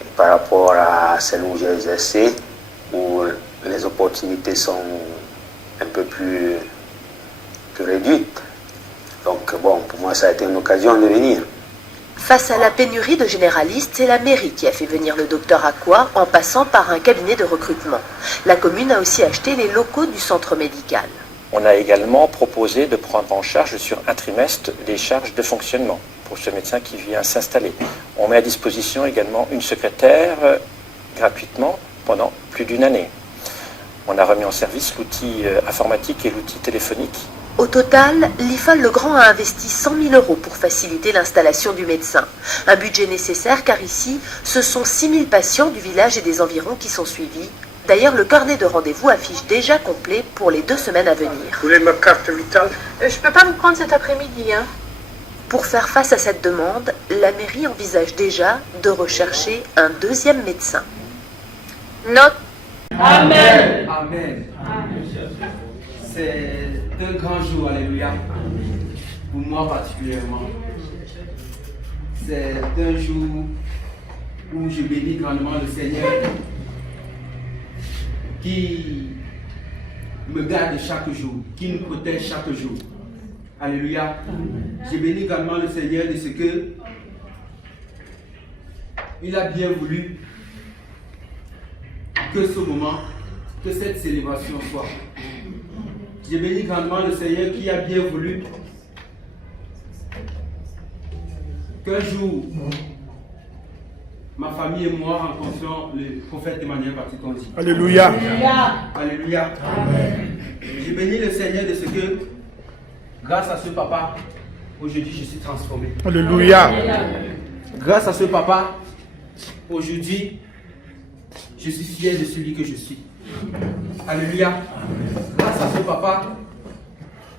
Et par rapport à celle où j'ai exercé, où les opportunités sont un peu plus réduites. Donc bon, pour moi ça a été une occasion de venir. Face à la pénurie de généralistes, c'est la mairie qui a fait venir le docteur Aqua en passant par un cabinet de recrutement. La commune a aussi acheté les locaux du centre médical. On a également proposé de prendre en charge sur un trimestre les charges de fonctionnement pour ce médecin qui vient s'installer. On met à disposition également une secrétaire gratuitement pendant plus d'une année. On a remis en service l'outil informatique et l'outil téléphonique. Au total, l'IFOL Le Grand a investi 100 000 € pour faciliter l'installation du médecin. Un budget nécessaire car ici, ce sont 6 000 patients du village et des environs qui sont suivis. D'ailleurs, le carnet de rendez-vous affiche déjà complet pour les 2 semaines à venir. Vous voulez ma carte vitale? Je peux pas vous prendre cet après-midi, hein. Pour faire face à cette demande, la mairie envisage déjà de rechercher un 2e médecin. Note. Amen. Amen. C'est un grand jour, alléluia, pour moi particulièrement. C'est un jour où je bénis grandement le Seigneur qui me garde chaque jour, qui nous protège chaque jour. Alléluia. Je bénis également le Seigneur de ce que il a bien voulu que ce moment, que cette célébration soit. Je bénis grandement le Seigneur qui a bien voulu qu'un jour, ma famille et moi rencontrions le prophète Emmanuel Baptiste. Alléluia. Alléluia. Je bénis le Seigneur de ce que, grâce à ce papa, aujourd'hui je suis transformé. Alléluia. Grâce à ce papa, aujourd'hui, je suis fier de celui que je suis. Alléluia. Grâce à ce papa,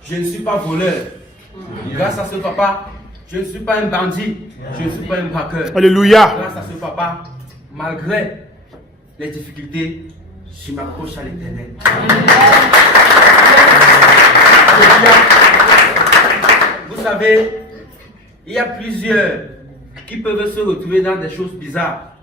je ne suis pas voleur. Grâce à ce papa, je ne suis pas un bandit. Je ne suis pas un braqueur. Alléluia. Grâce à ce papa, malgré les difficultés, je m'accroche à l'Éternel. Alléluia. Vous savez, il y a plusieurs qui peuvent se retrouver dans des choses bizarres.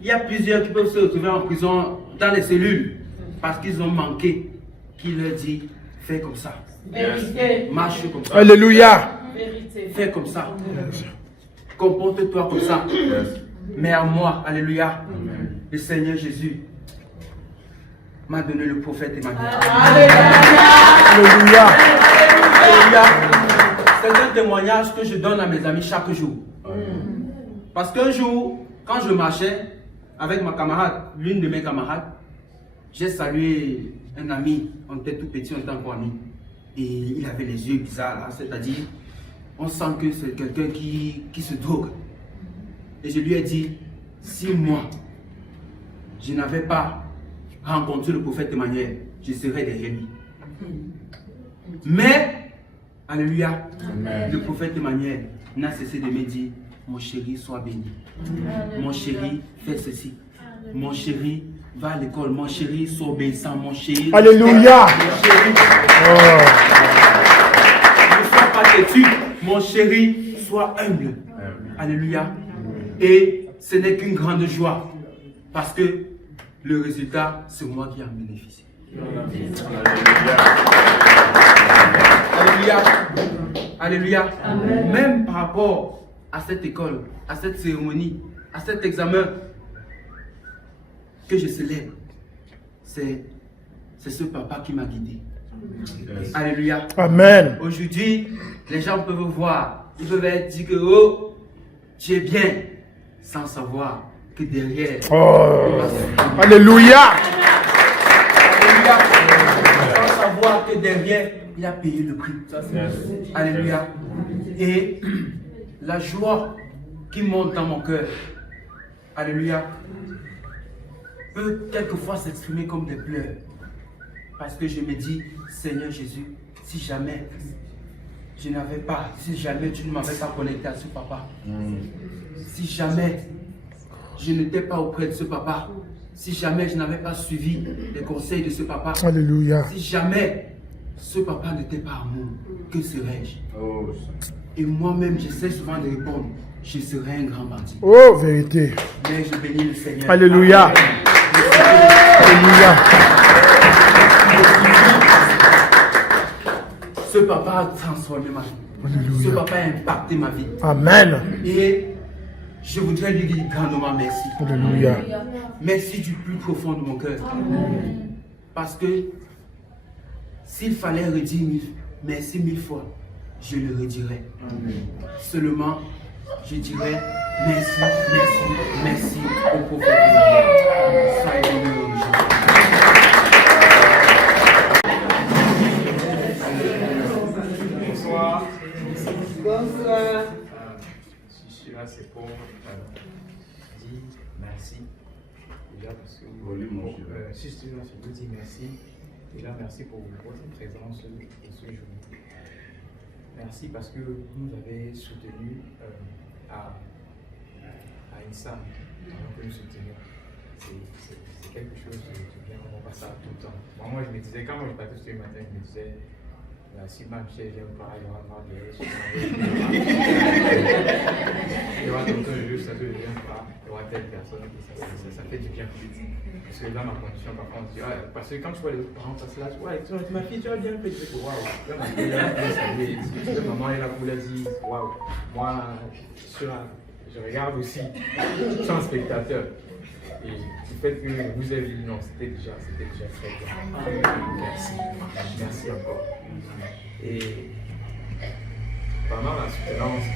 Il y a plusieurs qui peuvent se retrouver en prison, dans les cellules, parce qu'ils ont manqué qui leur dit, fais comme ça. Vérité. Marche comme ça. Alléluia. Vérité. Fais comme ça. Comporte-toi comme ça. Mais à moi, alléluia, le Seigneur Jésus m'a donné le prophète Emmanuel. Alléluia. Alléluia. C'est un témoignage que je donne à mes amis chaque jour. Parce qu'un jour, quand je marchais avec ma camarade, l'une de mes camarades, j'ai salué un ami, on était tout petit, on était encore amis. Et il avait les yeux bizarres, c'est-à-dire, on sent que c'est quelqu'un qui se drogue. Et je lui ai dit, si moi, je n'avais pas rencontré le prophète Emmanuel, je serais derrière lui. Mais, alléluia, le prophète Emmanuel n'a cessé de me dire, mon chéri, sois béni. Mon chéri, fais ceci. Mon chéri, va à l'école. Mon chéri, sois obéissant. Mon chéri, Alléluia. mon chéri, ne sois pas têtu. Mon chéri, sois humble. Alléluia. Et ce n'est qu'une grande joie. Parce que le résultat, c'est moi qui en bénéficie. Alléluia. Alléluia. Même par rapport à cette école, à cette cérémonie, à cet examen que je célèbre, c'est ce papa qui m'a guidé. Alléluia. Amen. Aujourd'hui, les gens peuvent voir, ils peuvent dire que oh, tu es bien, sans savoir que derrière. Oh. Alléluia. Alléluia. Sans savoir que derrière, il a payé le prix. Alléluia. Et la joie qui monte dans mon cœur, alléluia, peut quelquefois s'exprimer comme des pleurs. Parce que je me dis, Seigneur Jésus, si jamais je n'avais pas, si jamais tu ne m'avais pas connecté à ce papa, si jamais je n'étais pas auprès de ce papa, Si jamais je n'avais pas suivi les conseils de ce papa, Alléluia. si jamais ce papa n'était pas amour, que serais-je? Et moi-même, j'essaie souvent de répondre, je serais un grand bandit. Oh, vérité. Mais je bénis le Seigneur. Alléluia. Alléluia. Ce papa a transformé ma vie. Alléluia. Ce papa a impacté ma vie. Amen. Et je voudrais lui dire grandement merci. Alléluia. Merci du plus profond de mon cœur. Parce que s'il fallait redire merci 1000 fois, je le redirais. Seulement, je dirais merci, merci, merci au prophète de ça est le nom de Jésus. Bonsoir. Bonsoir. Si je suis là, c'est pour dire merci. Déjà parce que si je suis là, je veux dire merci. Déjà, merci pour votre présence et ce jour. Merci parce que vous nous avez soutenus à INSA, pendant que nous soutenions. C'est quelque chose de bien, on va pas ça tout le temps. Moi, je me disais, quand moi je partais ce matin, je me disais, si ma chère vient pas, il y aura marre de il y aura tonton juste, ça ne vient pas, il y aura telle personne, ça fait du bien. Parce que dans ma condition, parfois on se dit, parce que quand tu vois les autres parents passer là, ma fille, tu as bien fait, tu dis, waouh, là, ma fille, là, maman est là pour la dire, waouh, moi, je regarde aussi, je suis un spectateur. Et le fait que vous avez vu, non, c'était déjà très bien. Merci. Merci encore. Et pendant la soutenance,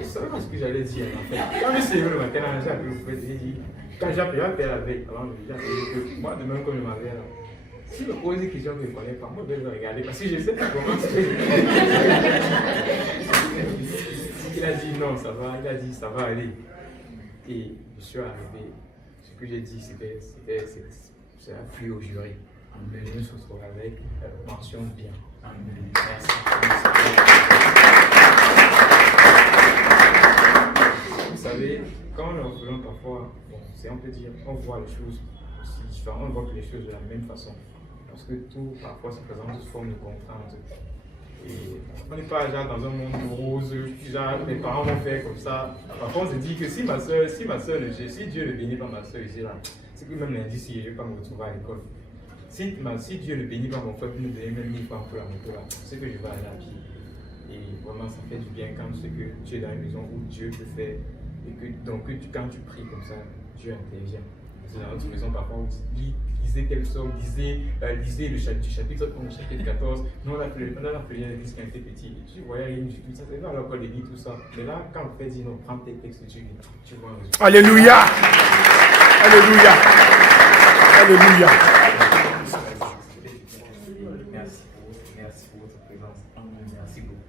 et c'est vraiment ce que j'allais dire en fait. Quand je suis le matin, j'ai appelé au fait, j'ai dit, quand j'ai appelé la veille, avant j'ai appelé que moi, demain, comme je m'avais là, s'il me pose des questions que je ne connais pas, moi, je vais le regarder parce que je sais pas comment c'est. Il a dit non, ça va, il a dit ça va aller. Et je suis arrivé. Ce que j'ai dit, c'est un flux au jury. Le jury se retrouve avec mention bien. Merci. Vous savez, quand on est en volant parfois, on peut dire, on voit les choses aussi différemment, on voit les choses de la même façon. Parce que tout, parfois, se présente sous forme de contrainte. Et on n'est pas genre dans un monde rose, genre mes parents vont faire comme ça. Parfois on se dit que si ma soeur, si Dieu ne bénit pas ma soeur ici là, c'est que même lundi si je ne vais pas me retrouver à l'école. Si Dieu ne bénit pas mon frère pour nous donner même 1000 francs pour la moto là, c'est que je vais aller à pied. Et vraiment ça fait du bien quand tu sais que tu es dans une maison où Dieu te fait, et que donc quand tu pries comme ça, Dieu intervient. C'est dans notre maison parfois où tu lisez tel psaume, lisez le chapitre 14. Nous on a appelé l'église quand on était petit. Et tu voyais une tout ça, c'est pas alors qu'on lit tout ça. Mais là, quand on fait dire non, prends tes textes, tu vois un résultat. Alléluia. Alléluia. Alléluia. Merci pour votre présence. Merci beaucoup.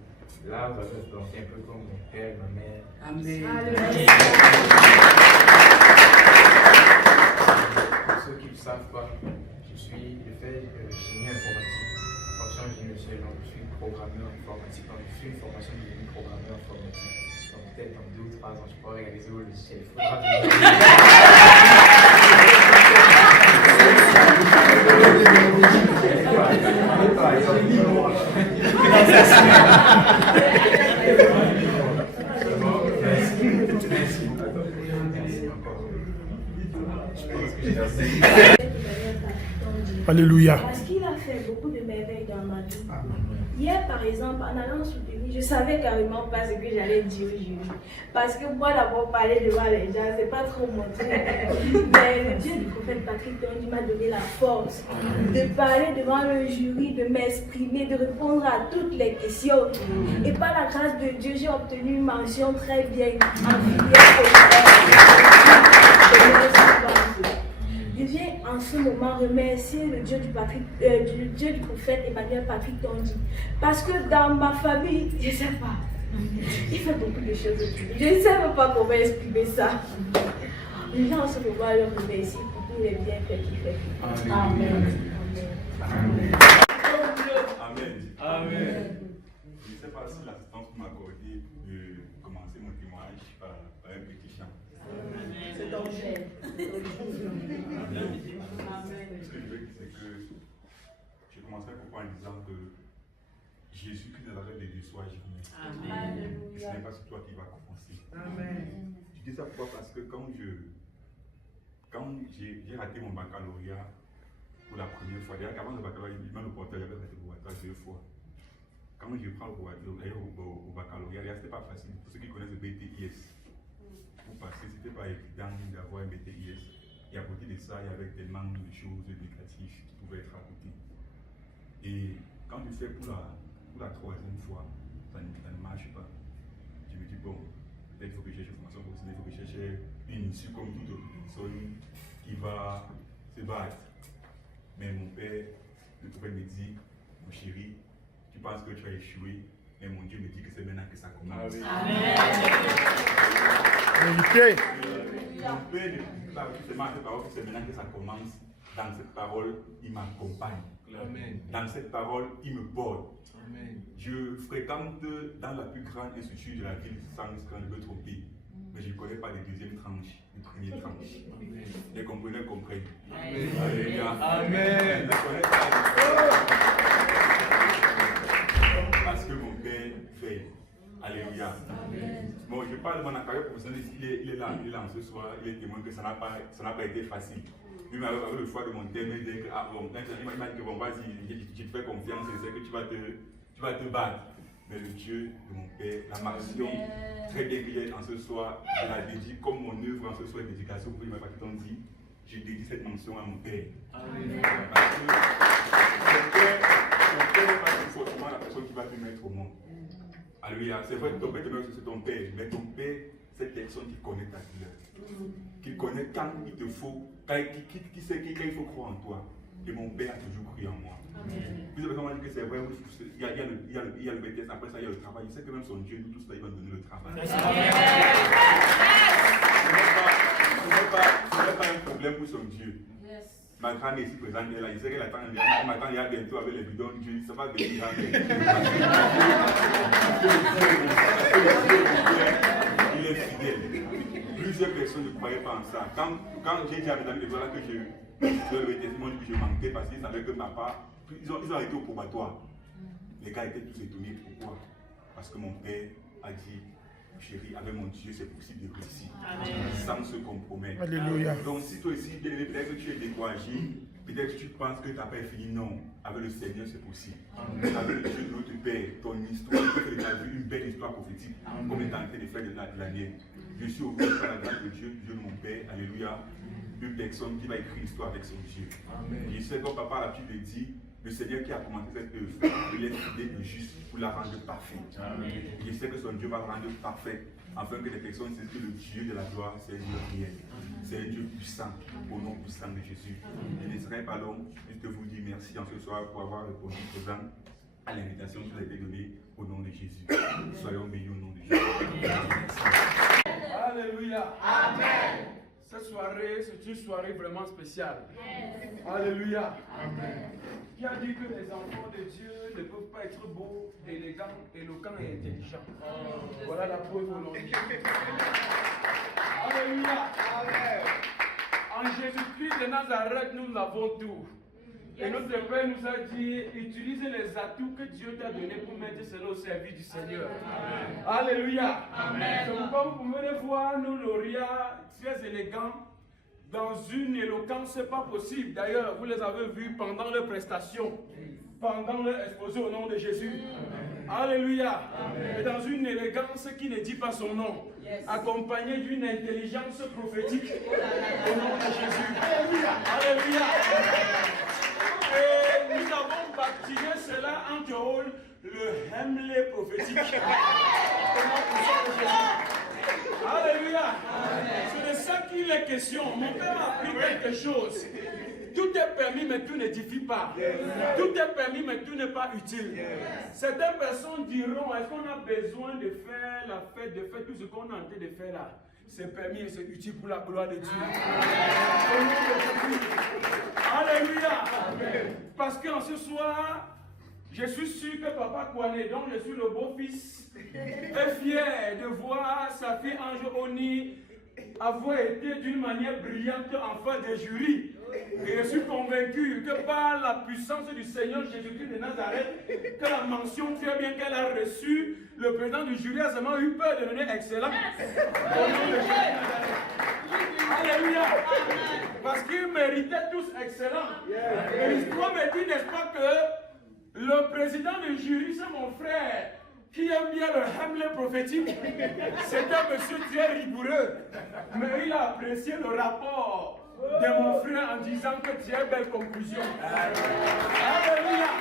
Là, vous allez se lancer un peu comme mon père, ma mère. Amen. Pour ceux qui ne savent pas, je fais génie informatique. Formation génie logiciel, donc je suis programmeur informatique. Donc je suis une formation de génie programmeur informatique. Donc peut-être dans 2 ou 3 ans, je pourrai réaliser le logiciel. Alléluia. Parce qu'il a fait beaucoup de merveilles dans ma vie. Hier, par exemple, en allant soutenir, je savais carrément pas ce que j'allais dire aujourd'hui. Parce que moi, d'abord, parler devant les gens, c'est pas trop mon truc. Mais le Dieu du prophète Patrick Tondi m'a donné la force de parler devant le jury, de m'exprimer, de répondre à toutes les questions. Et par la grâce de Dieu, j'ai obtenu une mention très bien en filière populaire. Je viens en ce moment remercier le Dieu du prophète Emmanuel Patrick Tondi. Parce que dans ma famille, je ne sais pas, il fait beaucoup de choses aussi. Je ne sais même pas comment exprimer ça. Je viens en ce moment le remercier pour tous les bienfaits qu'il fait. Amen. Amen. Amen. Je ne sais pas si l'assistance m'a accordé de commencer mon témoignage par un petit chant. C'est dangereux. Ce que je veux dire, c'est que je commencerai pourquoi en disant que Jésus-Christ ne l'arrête de déçoir jamais. Amen. Et ce n'est pas sur toi qui va commencer. Amen. Je dis ça pourquoi? Parce que quand j'ai raté mon baccalauréat pour la première fois, d'ailleurs avant le baccalauréat, même le porteur, j'avais raté le baccalauréat 2 fois. Quand je prends au baccalauréat, c'était pas facile. Pour ceux qui connaissent le BTIS, pour passer, c'était pas évident d'avoir un BTIS. Et à côté de ça, il y avait tellement de choses négatives qui pouvaient être à côté. Et quand je fais pour la troisième fois, ça ne marche pas. Je me dis, bon, peut-être qu'il faut que je cherche une formation professionnelle, il faut que je cherche une issue comme toute autre personne qui va se battre. Mais mon père, le prophète me dit, mon chéri, tu penses que tu as échoué, mais mon Dieu me dit que c'est maintenant que ça commence. Amen. Mon père ne dit pas seulement cette parole, c'est maintenant que ça commence. Dans cette parole, il m'accompagne. Dans cette parole, il me porte. Je fréquente dans la plus grande institution de la ville sans risque de me tromper. Mais je ne connais pas les deuxièmes tranches, les premières tranches. Les compreneurs comprennent. Alléluia. Amen. Parce que mon père fait. Alléluia. Bon, je parle de mon carrière professionnelle, il est là ce soir, il est témoin que ça n'a pas été facile. Lui m'avait parlé le choix de mon thème, il m'a dit que il m'a dit que bon, vas-y, je te fais confiance, je sais que tu vas te battre. Mais le Dieu de mon père, la marsion très bien que j'ai en ce soir, je la dédie comme mon œuvre en ce soir d'éducation, pour ma partie dit, je dédie cette mention à mon père. Amen. Parce que mon père n'est pas forcément la personne qui va te mettre au monde. Alléluia. C'est vrai que ton père te met c'est ton père, mais ton père, c'est cette personne qui connaît ta douleur, qui connaît quand il te faut, qui sait quand il faut croire en toi. Et mon père a toujours cru en moi. Vous avez dit que c'est vrai, il y a le BTS, après ça il y a le travail. Il sait que même son Dieu, nous tous là, il va nous donner le travail. Ce n'est pas un problème pour son Dieu. Ma grand est ici présente, elle a dit qu'elle attend, elle m'attend il y a bientôt avec les bidons, Dieu, ça va venir il est fidèle. Plusieurs personnes ne croyaient pas en ça. Quand j'ai dit à mes amis de voilà que le témoin que je manquais parce qu'ils savaient que papa, ils ont été au probatoire. Les gars étaient tous étonnés. Pourquoi? Parce que mon père a dit, chérie, avec mon Dieu, c'est possible de réussir. Sans se compromettre. Alléluia. Donc, si toi aussi, peut-être que tu es découragé, peut-être que tu penses que tu n'as pas fini. Non, avec le Seigneur, c'est possible. Avec le Dieu de notre Père, ton histoire, tu as vu une belle histoire prophétique, comme il est en train de faire de l'année. Je suis au cœur par la grâce de Dieu, Dieu de mon Père. Alléluia. Une personne qui va écrire l'histoire avec son Dieu. Je sais que papa a l'habitude de dire, le Seigneur qui a commencé cette œuvre, il est fidèle et juste pour la rendre parfaite. Je sais que son Dieu va la rendre parfaite, afin que les personnes sachent que le Dieu de la gloire, c'est un Dieu réel. C'est un Dieu puissant, au nom puissant de Jésus. Je ne serai pas long, juste vous dire merci en ce soir pour avoir répondu présent à l'invitation qui nous a été donnée au nom de Jésus. Soyons bénis au nom de Jésus. Alléluia. Amen. Cette soirée, c'est une soirée vraiment spéciale. Alléluia. Amen. Qui a dit que les enfants de Dieu ne peuvent pas être beaux, élégants, éloquents et intelligents? Voilà la preuve au nom de Dieu. Alléluia. Amen. En Jésus-Christ de Nazareth, nous l'avons tout. Et notre Père nous a dit, utilise les atouts que Dieu t'a donnés pour mettre cela au service du Seigneur. Amen. Alléluia. Amen. C'est pourquoi vous pouvez voir nos lauréats très élégants dans une éloquence, c'est pas possible. D'ailleurs, vous les avez vus pendant leur prestation, pendant leur exposé au nom de Jésus. Amen. Alléluia. Amen. Et dans une élégance qui ne dit pas son nom, accompagnée d'une intelligence prophétique au nom de Jésus. Alléluia. Et nous avons baptisé cela en Théol, le Hemley prophétique. Alléluia. C'est de ça qu'il est question. Mon père m'a appris quelque chose. Tout est permis, mais tout n'édifie pas. Tout est permis, mais tout n'est pas utile. Certaines personnes diront, est-ce qu'on a besoin de faire la fête, de faire tout ce qu'on est en train de faire là? C'est permis et c'est utile pour la gloire de Dieu. Alléluia. Parce qu'en ce soir, je suis sûr que Papa Kouane, dont je suis le beau-fils, est fier de voir sa fille Ange Oni avoir été d'une manière brillante en face des jurys. Et je suis convaincu que par la puissance du Seigneur Jésus-Christ de Nazareth, que la mention très bien qu'elle a reçue, le président du jury a seulement eu peur de devenir excellent. Au nom de Jésus de Nazareth. Alléluia. Parce qu'ils méritaient tous excellents. Et l'histoire me dit, n'est-ce pas, que le président du jury, c'est mon frère, qui aime bien le Hamlet prophétique. C'est un monsieur très rigoureux. Mais il a apprécié le rapport de mon frère en disant que tu as belle conclusion. Alléluia.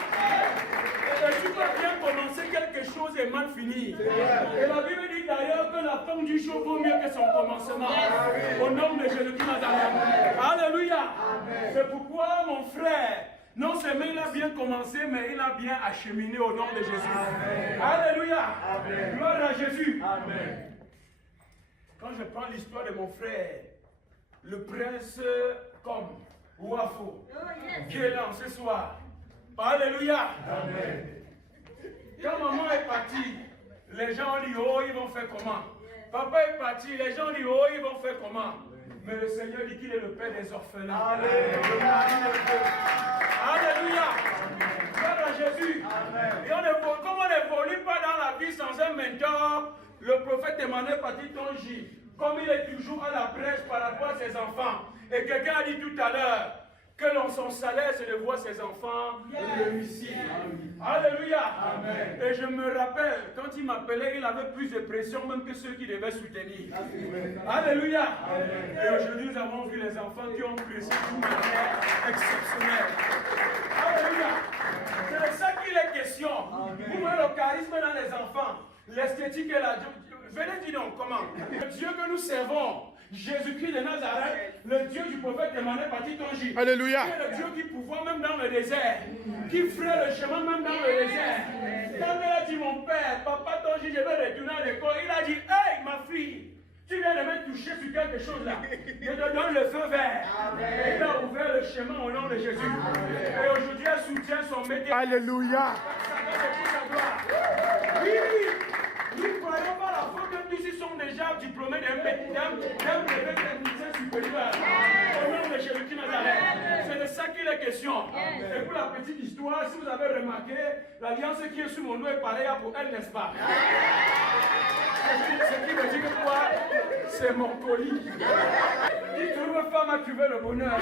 Et tu peux bien commencer quelque chose et mal finir. Et la Bible dit d'ailleurs que la fin du jour vaut mieux que son commencement. Au nom de Jésus-Christ Nazareth. Alléluia. C'est pourquoi mon frère, non seulement il a bien commencé, mais il a bien acheminé au nom de Jésus. Amen. Alléluia. Amen. Gloire à Jésus. Amen. Quand je prends l'histoire de mon frère, le prince comme Wafo, qui est là ce soir. Alléluia. Amen. Quand maman est partie, les gens ont dit, oh, ils vont faire comment? Papa est parti, les gens ont dit, oh, ils vont faire comment? Mais le Seigneur dit qu'il est le Père des orphelins. Alléluia. Alléluia. Gloire à Jésus. Amen. Et comme on n'évolue pas dans la vie sans un mentor, le prophète Emmanuel Patitonji, comme il est toujours à la prêche par rapport à ses enfants, et quelqu'un a dit tout à l'heure que son salaire c'est de voir ses enfants réussir. Alléluia. Amen. Et je me rappelle, quand il m'appelait, il avait plus de pression même que ceux qui devaient soutenir. Alléluia. Amen. Et aujourd'hui, nous avons vu les enfants qui ont pressé d'une manière exceptionnelle. Alléluia. C'est de ça qu'il est question. Vous voyez le charisme dans les enfants, l'esthétique et la... Venez dire donc comment. Le Dieu que nous servons, Jésus-Christ de Nazareth, le Dieu du prophète Emmanuel Patitonji. Alléluia. Qui est le Dieu qui pouvoir même dans le désert, qui ferait le chemin même dans le désert. Quand elle a dit mon père, papa Tonji, je vais retourner à l'école, il a dit, hey ma fille, tu viens de me toucher sur quelque chose là. Je te donne le feu vert. Et il a ouvert le chemin au nom de Jésus. Et aujourd'hui, elle soutient son métier. Alléluia. Oui. Nous ne croyons pas la foi que tous ici sont déjà diplômés d'un brevet technicien supérieur. Au nom de Jésus-Christ Nazareth. C'est de ça qu'il est question. Et pour la petite histoire, si vous avez remarqué, l'alliance qui est sur mon dos est pareille pour elle, n'est-ce pas? Ce qui veut dire que quoi? C'est mon colis. Qui trouve femme a trouvé le bonheur.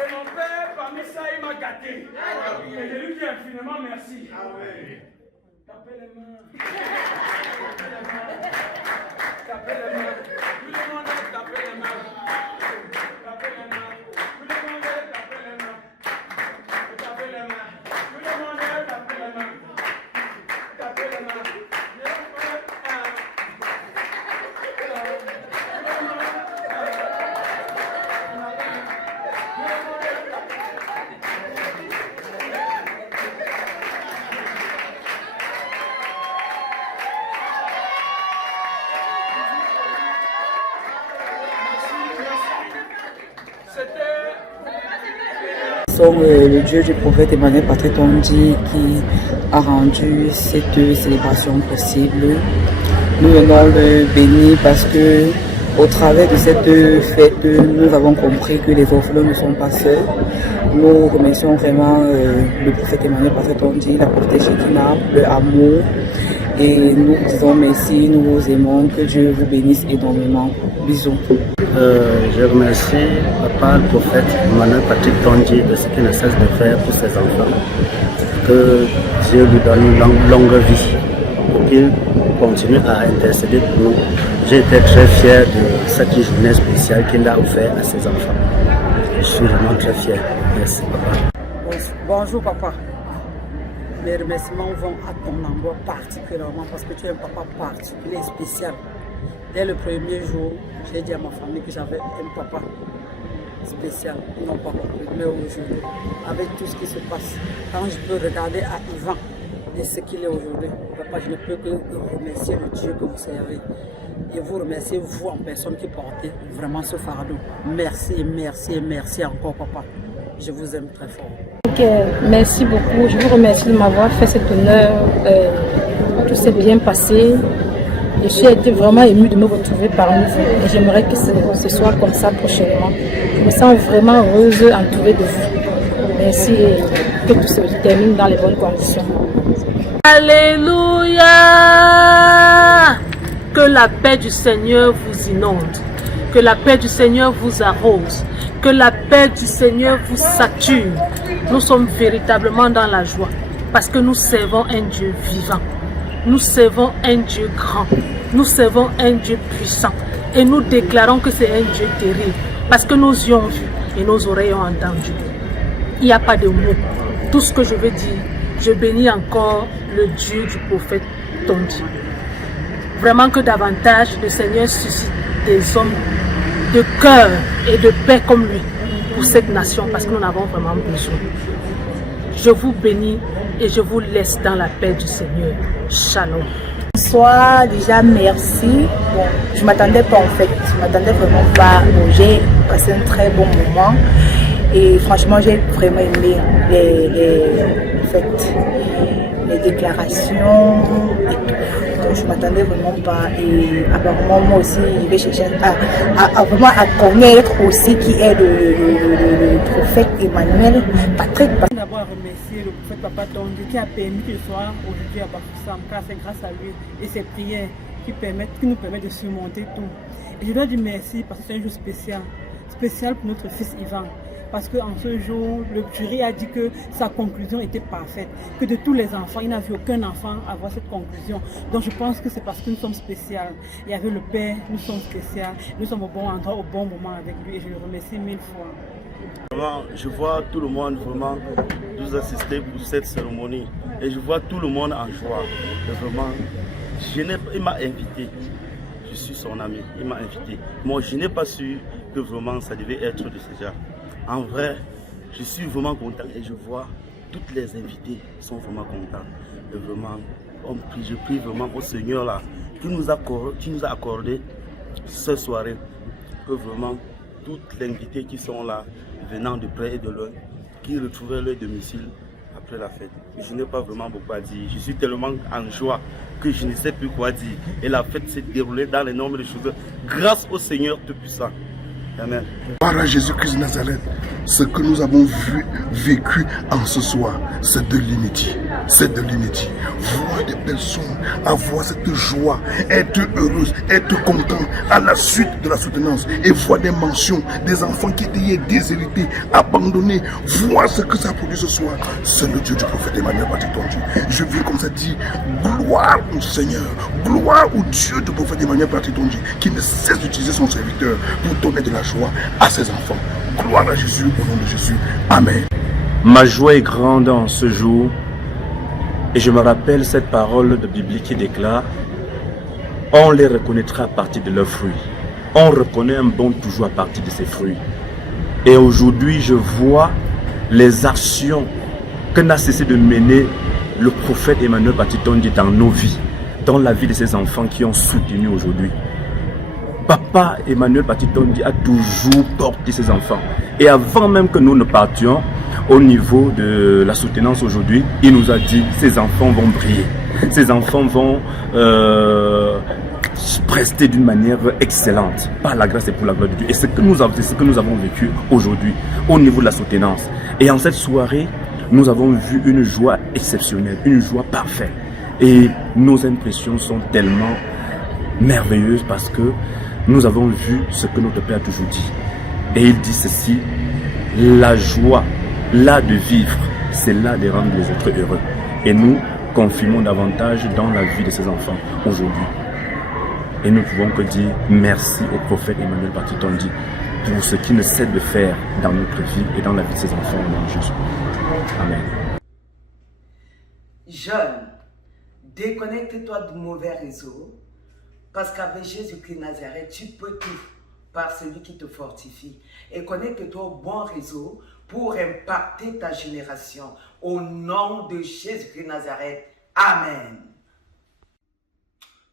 Et mon père, parmi ça, il m'a gâté. Et je lui dis infiniment merci. Tapez les mains. Tapez les mains. Tout le monde a tapé les mains. Tapez les mains. Tout le monde a tapé les mains. Tapez les mains. Tout le monde a tapé les mains. Tapez les mains. Le Dieu du prophète Emmanuel Patitonji qui a rendu cette célébration possible. Nous venons le bénir parce que au travers de cette fête, nous avons compris que les orphelins ne sont pas seuls. Nous remercions vraiment le prophète Emmanuel Patitonji, la prophétesse Shekinah, le amour. Et nous disons merci, nous vous aimons, que Dieu vous bénisse énormément. Bisous. Je remercie Papa le prophète Emmanuel Patitonji de ce qu'il ne cesse de faire pour ses enfants. Que Dieu lui donne une longue vie pour qu'il continue à intercéder pour nous. J'ai été très fier de cette journée spéciale qu'il a offert à ses enfants. Je suis vraiment très fier. Merci Papa. Bonjour Papa. Les remerciements vont à ton endroit particulièrement parce que tu es un papa particulier et spécial. Dès le premier jour, j'ai dit à ma famille que j'avais un papa spécial, non pas compris, mais aujourd'hui, avec tout ce qui se passe, quand je peux regarder à Yvan et ce qu'il est aujourd'hui, papa, je ne peux que remercier le Dieu que vous servez et vous remercier, vous en personne qui portez vraiment ce fardeau. Merci, merci, merci encore papa. Je vous aime très fort. Merci beaucoup. Je vous remercie de m'avoir fait cet honneur. Tout s'est bien passé. Je suis été vraiment émue de me retrouver parmi vous et j'aimerais que ce soit comme ça prochainement. Je me sens vraiment heureuse, entourée de vous. Merci et que tout se termine dans les bonnes conditions. Alléluia! Que la paix du Seigneur vous inonde, que la paix du Seigneur vous arrose, que la paix du Seigneur vous sature. Nous sommes véritablement dans la joie parce que nous servons un Dieu vivant. Nous servons un Dieu grand. Nous servons un Dieu puissant. Et nous déclarons que c'est un Dieu terrible parce que nous y avons vu et nos oreilles ont entendu. Il n'y a pas de mots. Tout ce que je veux dire, je bénis encore le Dieu du prophète Tondi. Vraiment que davantage le Seigneur suscite des hommes de cœur et de paix comme lui pour cette nation parce que nous en avons vraiment besoin. Je vous bénis et je vous laisse dans la paix du Seigneur. Shalom. Bonsoir, déjà merci. Bon, je ne m'attendais pas en fait, je ne m'attendais vraiment pas. Bon, j'ai passé un très bon moment et franchement j'ai vraiment aimé les déclarations et tout. Donc je ne m'attendais vraiment pas et apparemment moi aussi je vais chercher à connaître aussi qui est le prophète Emmanuel Patrick. D'abord à remercier le prophète Papa Tondi qui a permis que je sois aujourd'hui à Bafoussam, car c'est grâce à lui et ses prières qui nous permettent de surmonter tout. Et je dois dire merci parce que c'est un jour spécial pour notre fils Ivan. Parce qu'en ce jour, le jury a dit que sa conclusion était parfaite, que de tous les enfants, il n'a vu aucun enfant avoir cette conclusion. Donc je pense que c'est parce que nous sommes spéciaux. Et avec le Père, nous sommes spéciaux, nous sommes au bon endroit, au bon moment avec lui et je le remercie 1000 fois. Vraiment, je vois tout le monde vraiment nous assister pour cette cérémonie et je vois tout le monde en joie. Et vraiment, il m'a invité. Je suis son ami, il m'a invité. Moi, je n'ai pas su que vraiment ça devait être de ce genre. En vrai, je suis vraiment content et je vois toutes les invités sont vraiment contents. Et vraiment, je prie vraiment au Seigneur là, qui nous a accordé cette soirée, que vraiment toutes les invités qui sont là, venant de près et de loin, qui retrouvaient leur domicile après la fête. Je n'ai pas vraiment beaucoup à dire. Je suis tellement en joie que je ne sais plus quoi dire. Et la fête s'est déroulée dans l'énorme choses grâce au Seigneur Tout-Puissant. Amen. Par Jésus-Christ de Nazareth, ce que nous avons vécu en ce soir, c'est de l'unité. C'est de l'unité. Voir des personnes avoir cette joie, être heureuse, être content à la suite de la soutenance et voir des mentions, des enfants qui étaient déshérités, abandonnés, voir ce que ça produit ce soir. C'est le Dieu du prophète Emmanuel Patrick Tondi. Je viens comme ça dire, gloire au Seigneur, gloire au Dieu du prophète Emmanuel Patrick Tondi qui ne cesse d'utiliser son serviteur pour donner de la joie à ses enfants. Gloire à Jésus, au nom de Jésus. Amen. Ma joie est grande en ce jour et je me rappelle cette parole de Bible qui déclare: on les reconnaîtra à partir de leurs fruits. On reconnaît un bon toujours à partir de ses fruits. Et aujourd'hui, je vois les actions que n'a cessé de mener le prophète Emmanuel Patrick Tondi dans nos vies, dans la vie de ses enfants qui ont soutenu aujourd'hui. Papa Emmanuel Patrick Tondi a toujours porté ses enfants. Et avant même que nous ne partions au niveau de la soutenance aujourd'hui, il nous a dit: ces enfants vont briller. Ces enfants vont prester d'une manière excellente par la grâce et pour la gloire de Dieu. Et c'est ce que nous avons vécu aujourd'hui au niveau de la soutenance. Et en cette soirée, nous avons vu une joie exceptionnelle, une joie parfaite. Et nos impressions sont tellement merveilleuses parce que nous avons vu ce que notre Père a toujours dit. Et il dit ceci: la joie, là de vivre, c'est là de rendre les autres heureux. Et nous confirmons davantage dans la vie de ces enfants aujourd'hui. Et nous ne pouvons que dire merci au prophète Emmanuel Patrick Tondi pour ce qu'il ne cesse de faire dans notre vie et dans la vie de ses enfants au nom de Jésus. Amen. Jeune, déconnecte-toi du mauvais réseau. Parce qu'avec Jésus-Christ Nazareth, tu peux tout par celui qui te fortifie. Et connecte-toi au bon réseau pour impacter ta génération. Au nom de Jésus-Christ Nazareth. Amen.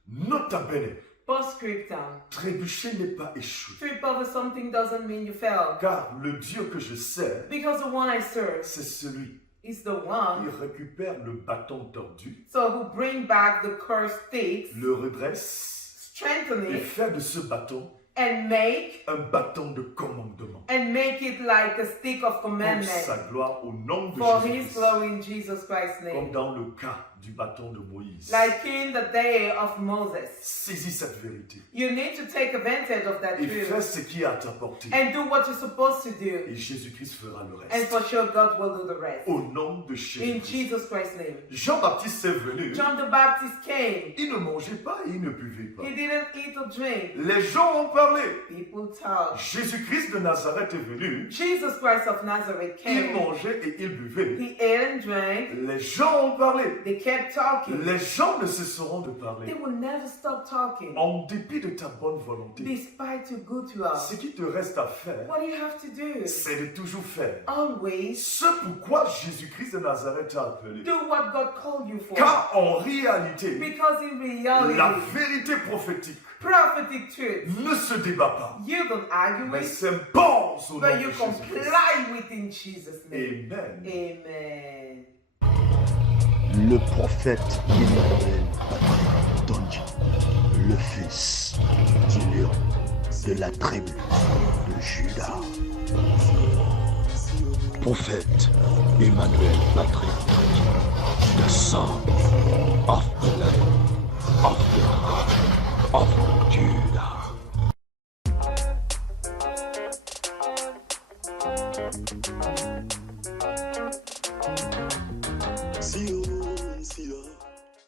Nota bene. Postscriptum. Trébucher n'est pas échoué. Trip over something doesn't mean you fell. Car le Dieu que je sers, Because the one I serve c'est celui is the one qui récupère le bâton tordu, so who bring back the cursed sticks, le redresse strengthen et it, fait de ce bâton and make de commandement. it like a stick of Pour commandment sa gloire au nom de for His Jésus-Christ. glory in Jesus Christ's Comme name. dans le cas du bâton de Moïse. Like in the day of Moses. Saisis cette vérité You need to take advantage of that et fais truth ce qui est à ta portée. and do what you're supposed to do. Et Jésus-Christ fera le reste. And for sure God will do the rest. Au nom de In Jésus-Christ. Jesus Christ's name. Jean-Baptiste est venu. John the Baptist came. Il ne mangeait pas et il ne buvait pas. He didn't eat or drink. Les gens ont parlé. People talk. Jésus-Christ de Nazareth est venu. Jesus Christ of Nazareth Il came. mangeait et il buvait. He ate and drank. Les gens ont parlé. They kept talking. Les gens ne cesseront de parler. They will never stop talking. En dépit de ta bonne volonté. Despite your good love. Ce qui te reste à faire, What do you have to do? c'est de toujours faire Always ce pourquoi Jésus-Christ de Nazareth t'a appelé. do what God called you for. Car en réalité, Because in reality, la vérité prophétique prophetic truth, ne se débat pas, you don't argue mais with, s'impose au nom but de you Jésus-Christ. comply with in Jesus' name. Amen. Amen. Le prophète Emmanuel Tondji, le fils du lion de la tribu de Juda. Prophète Emmanuel Patrick Tondji, the son of the Lamb of God, of Judah.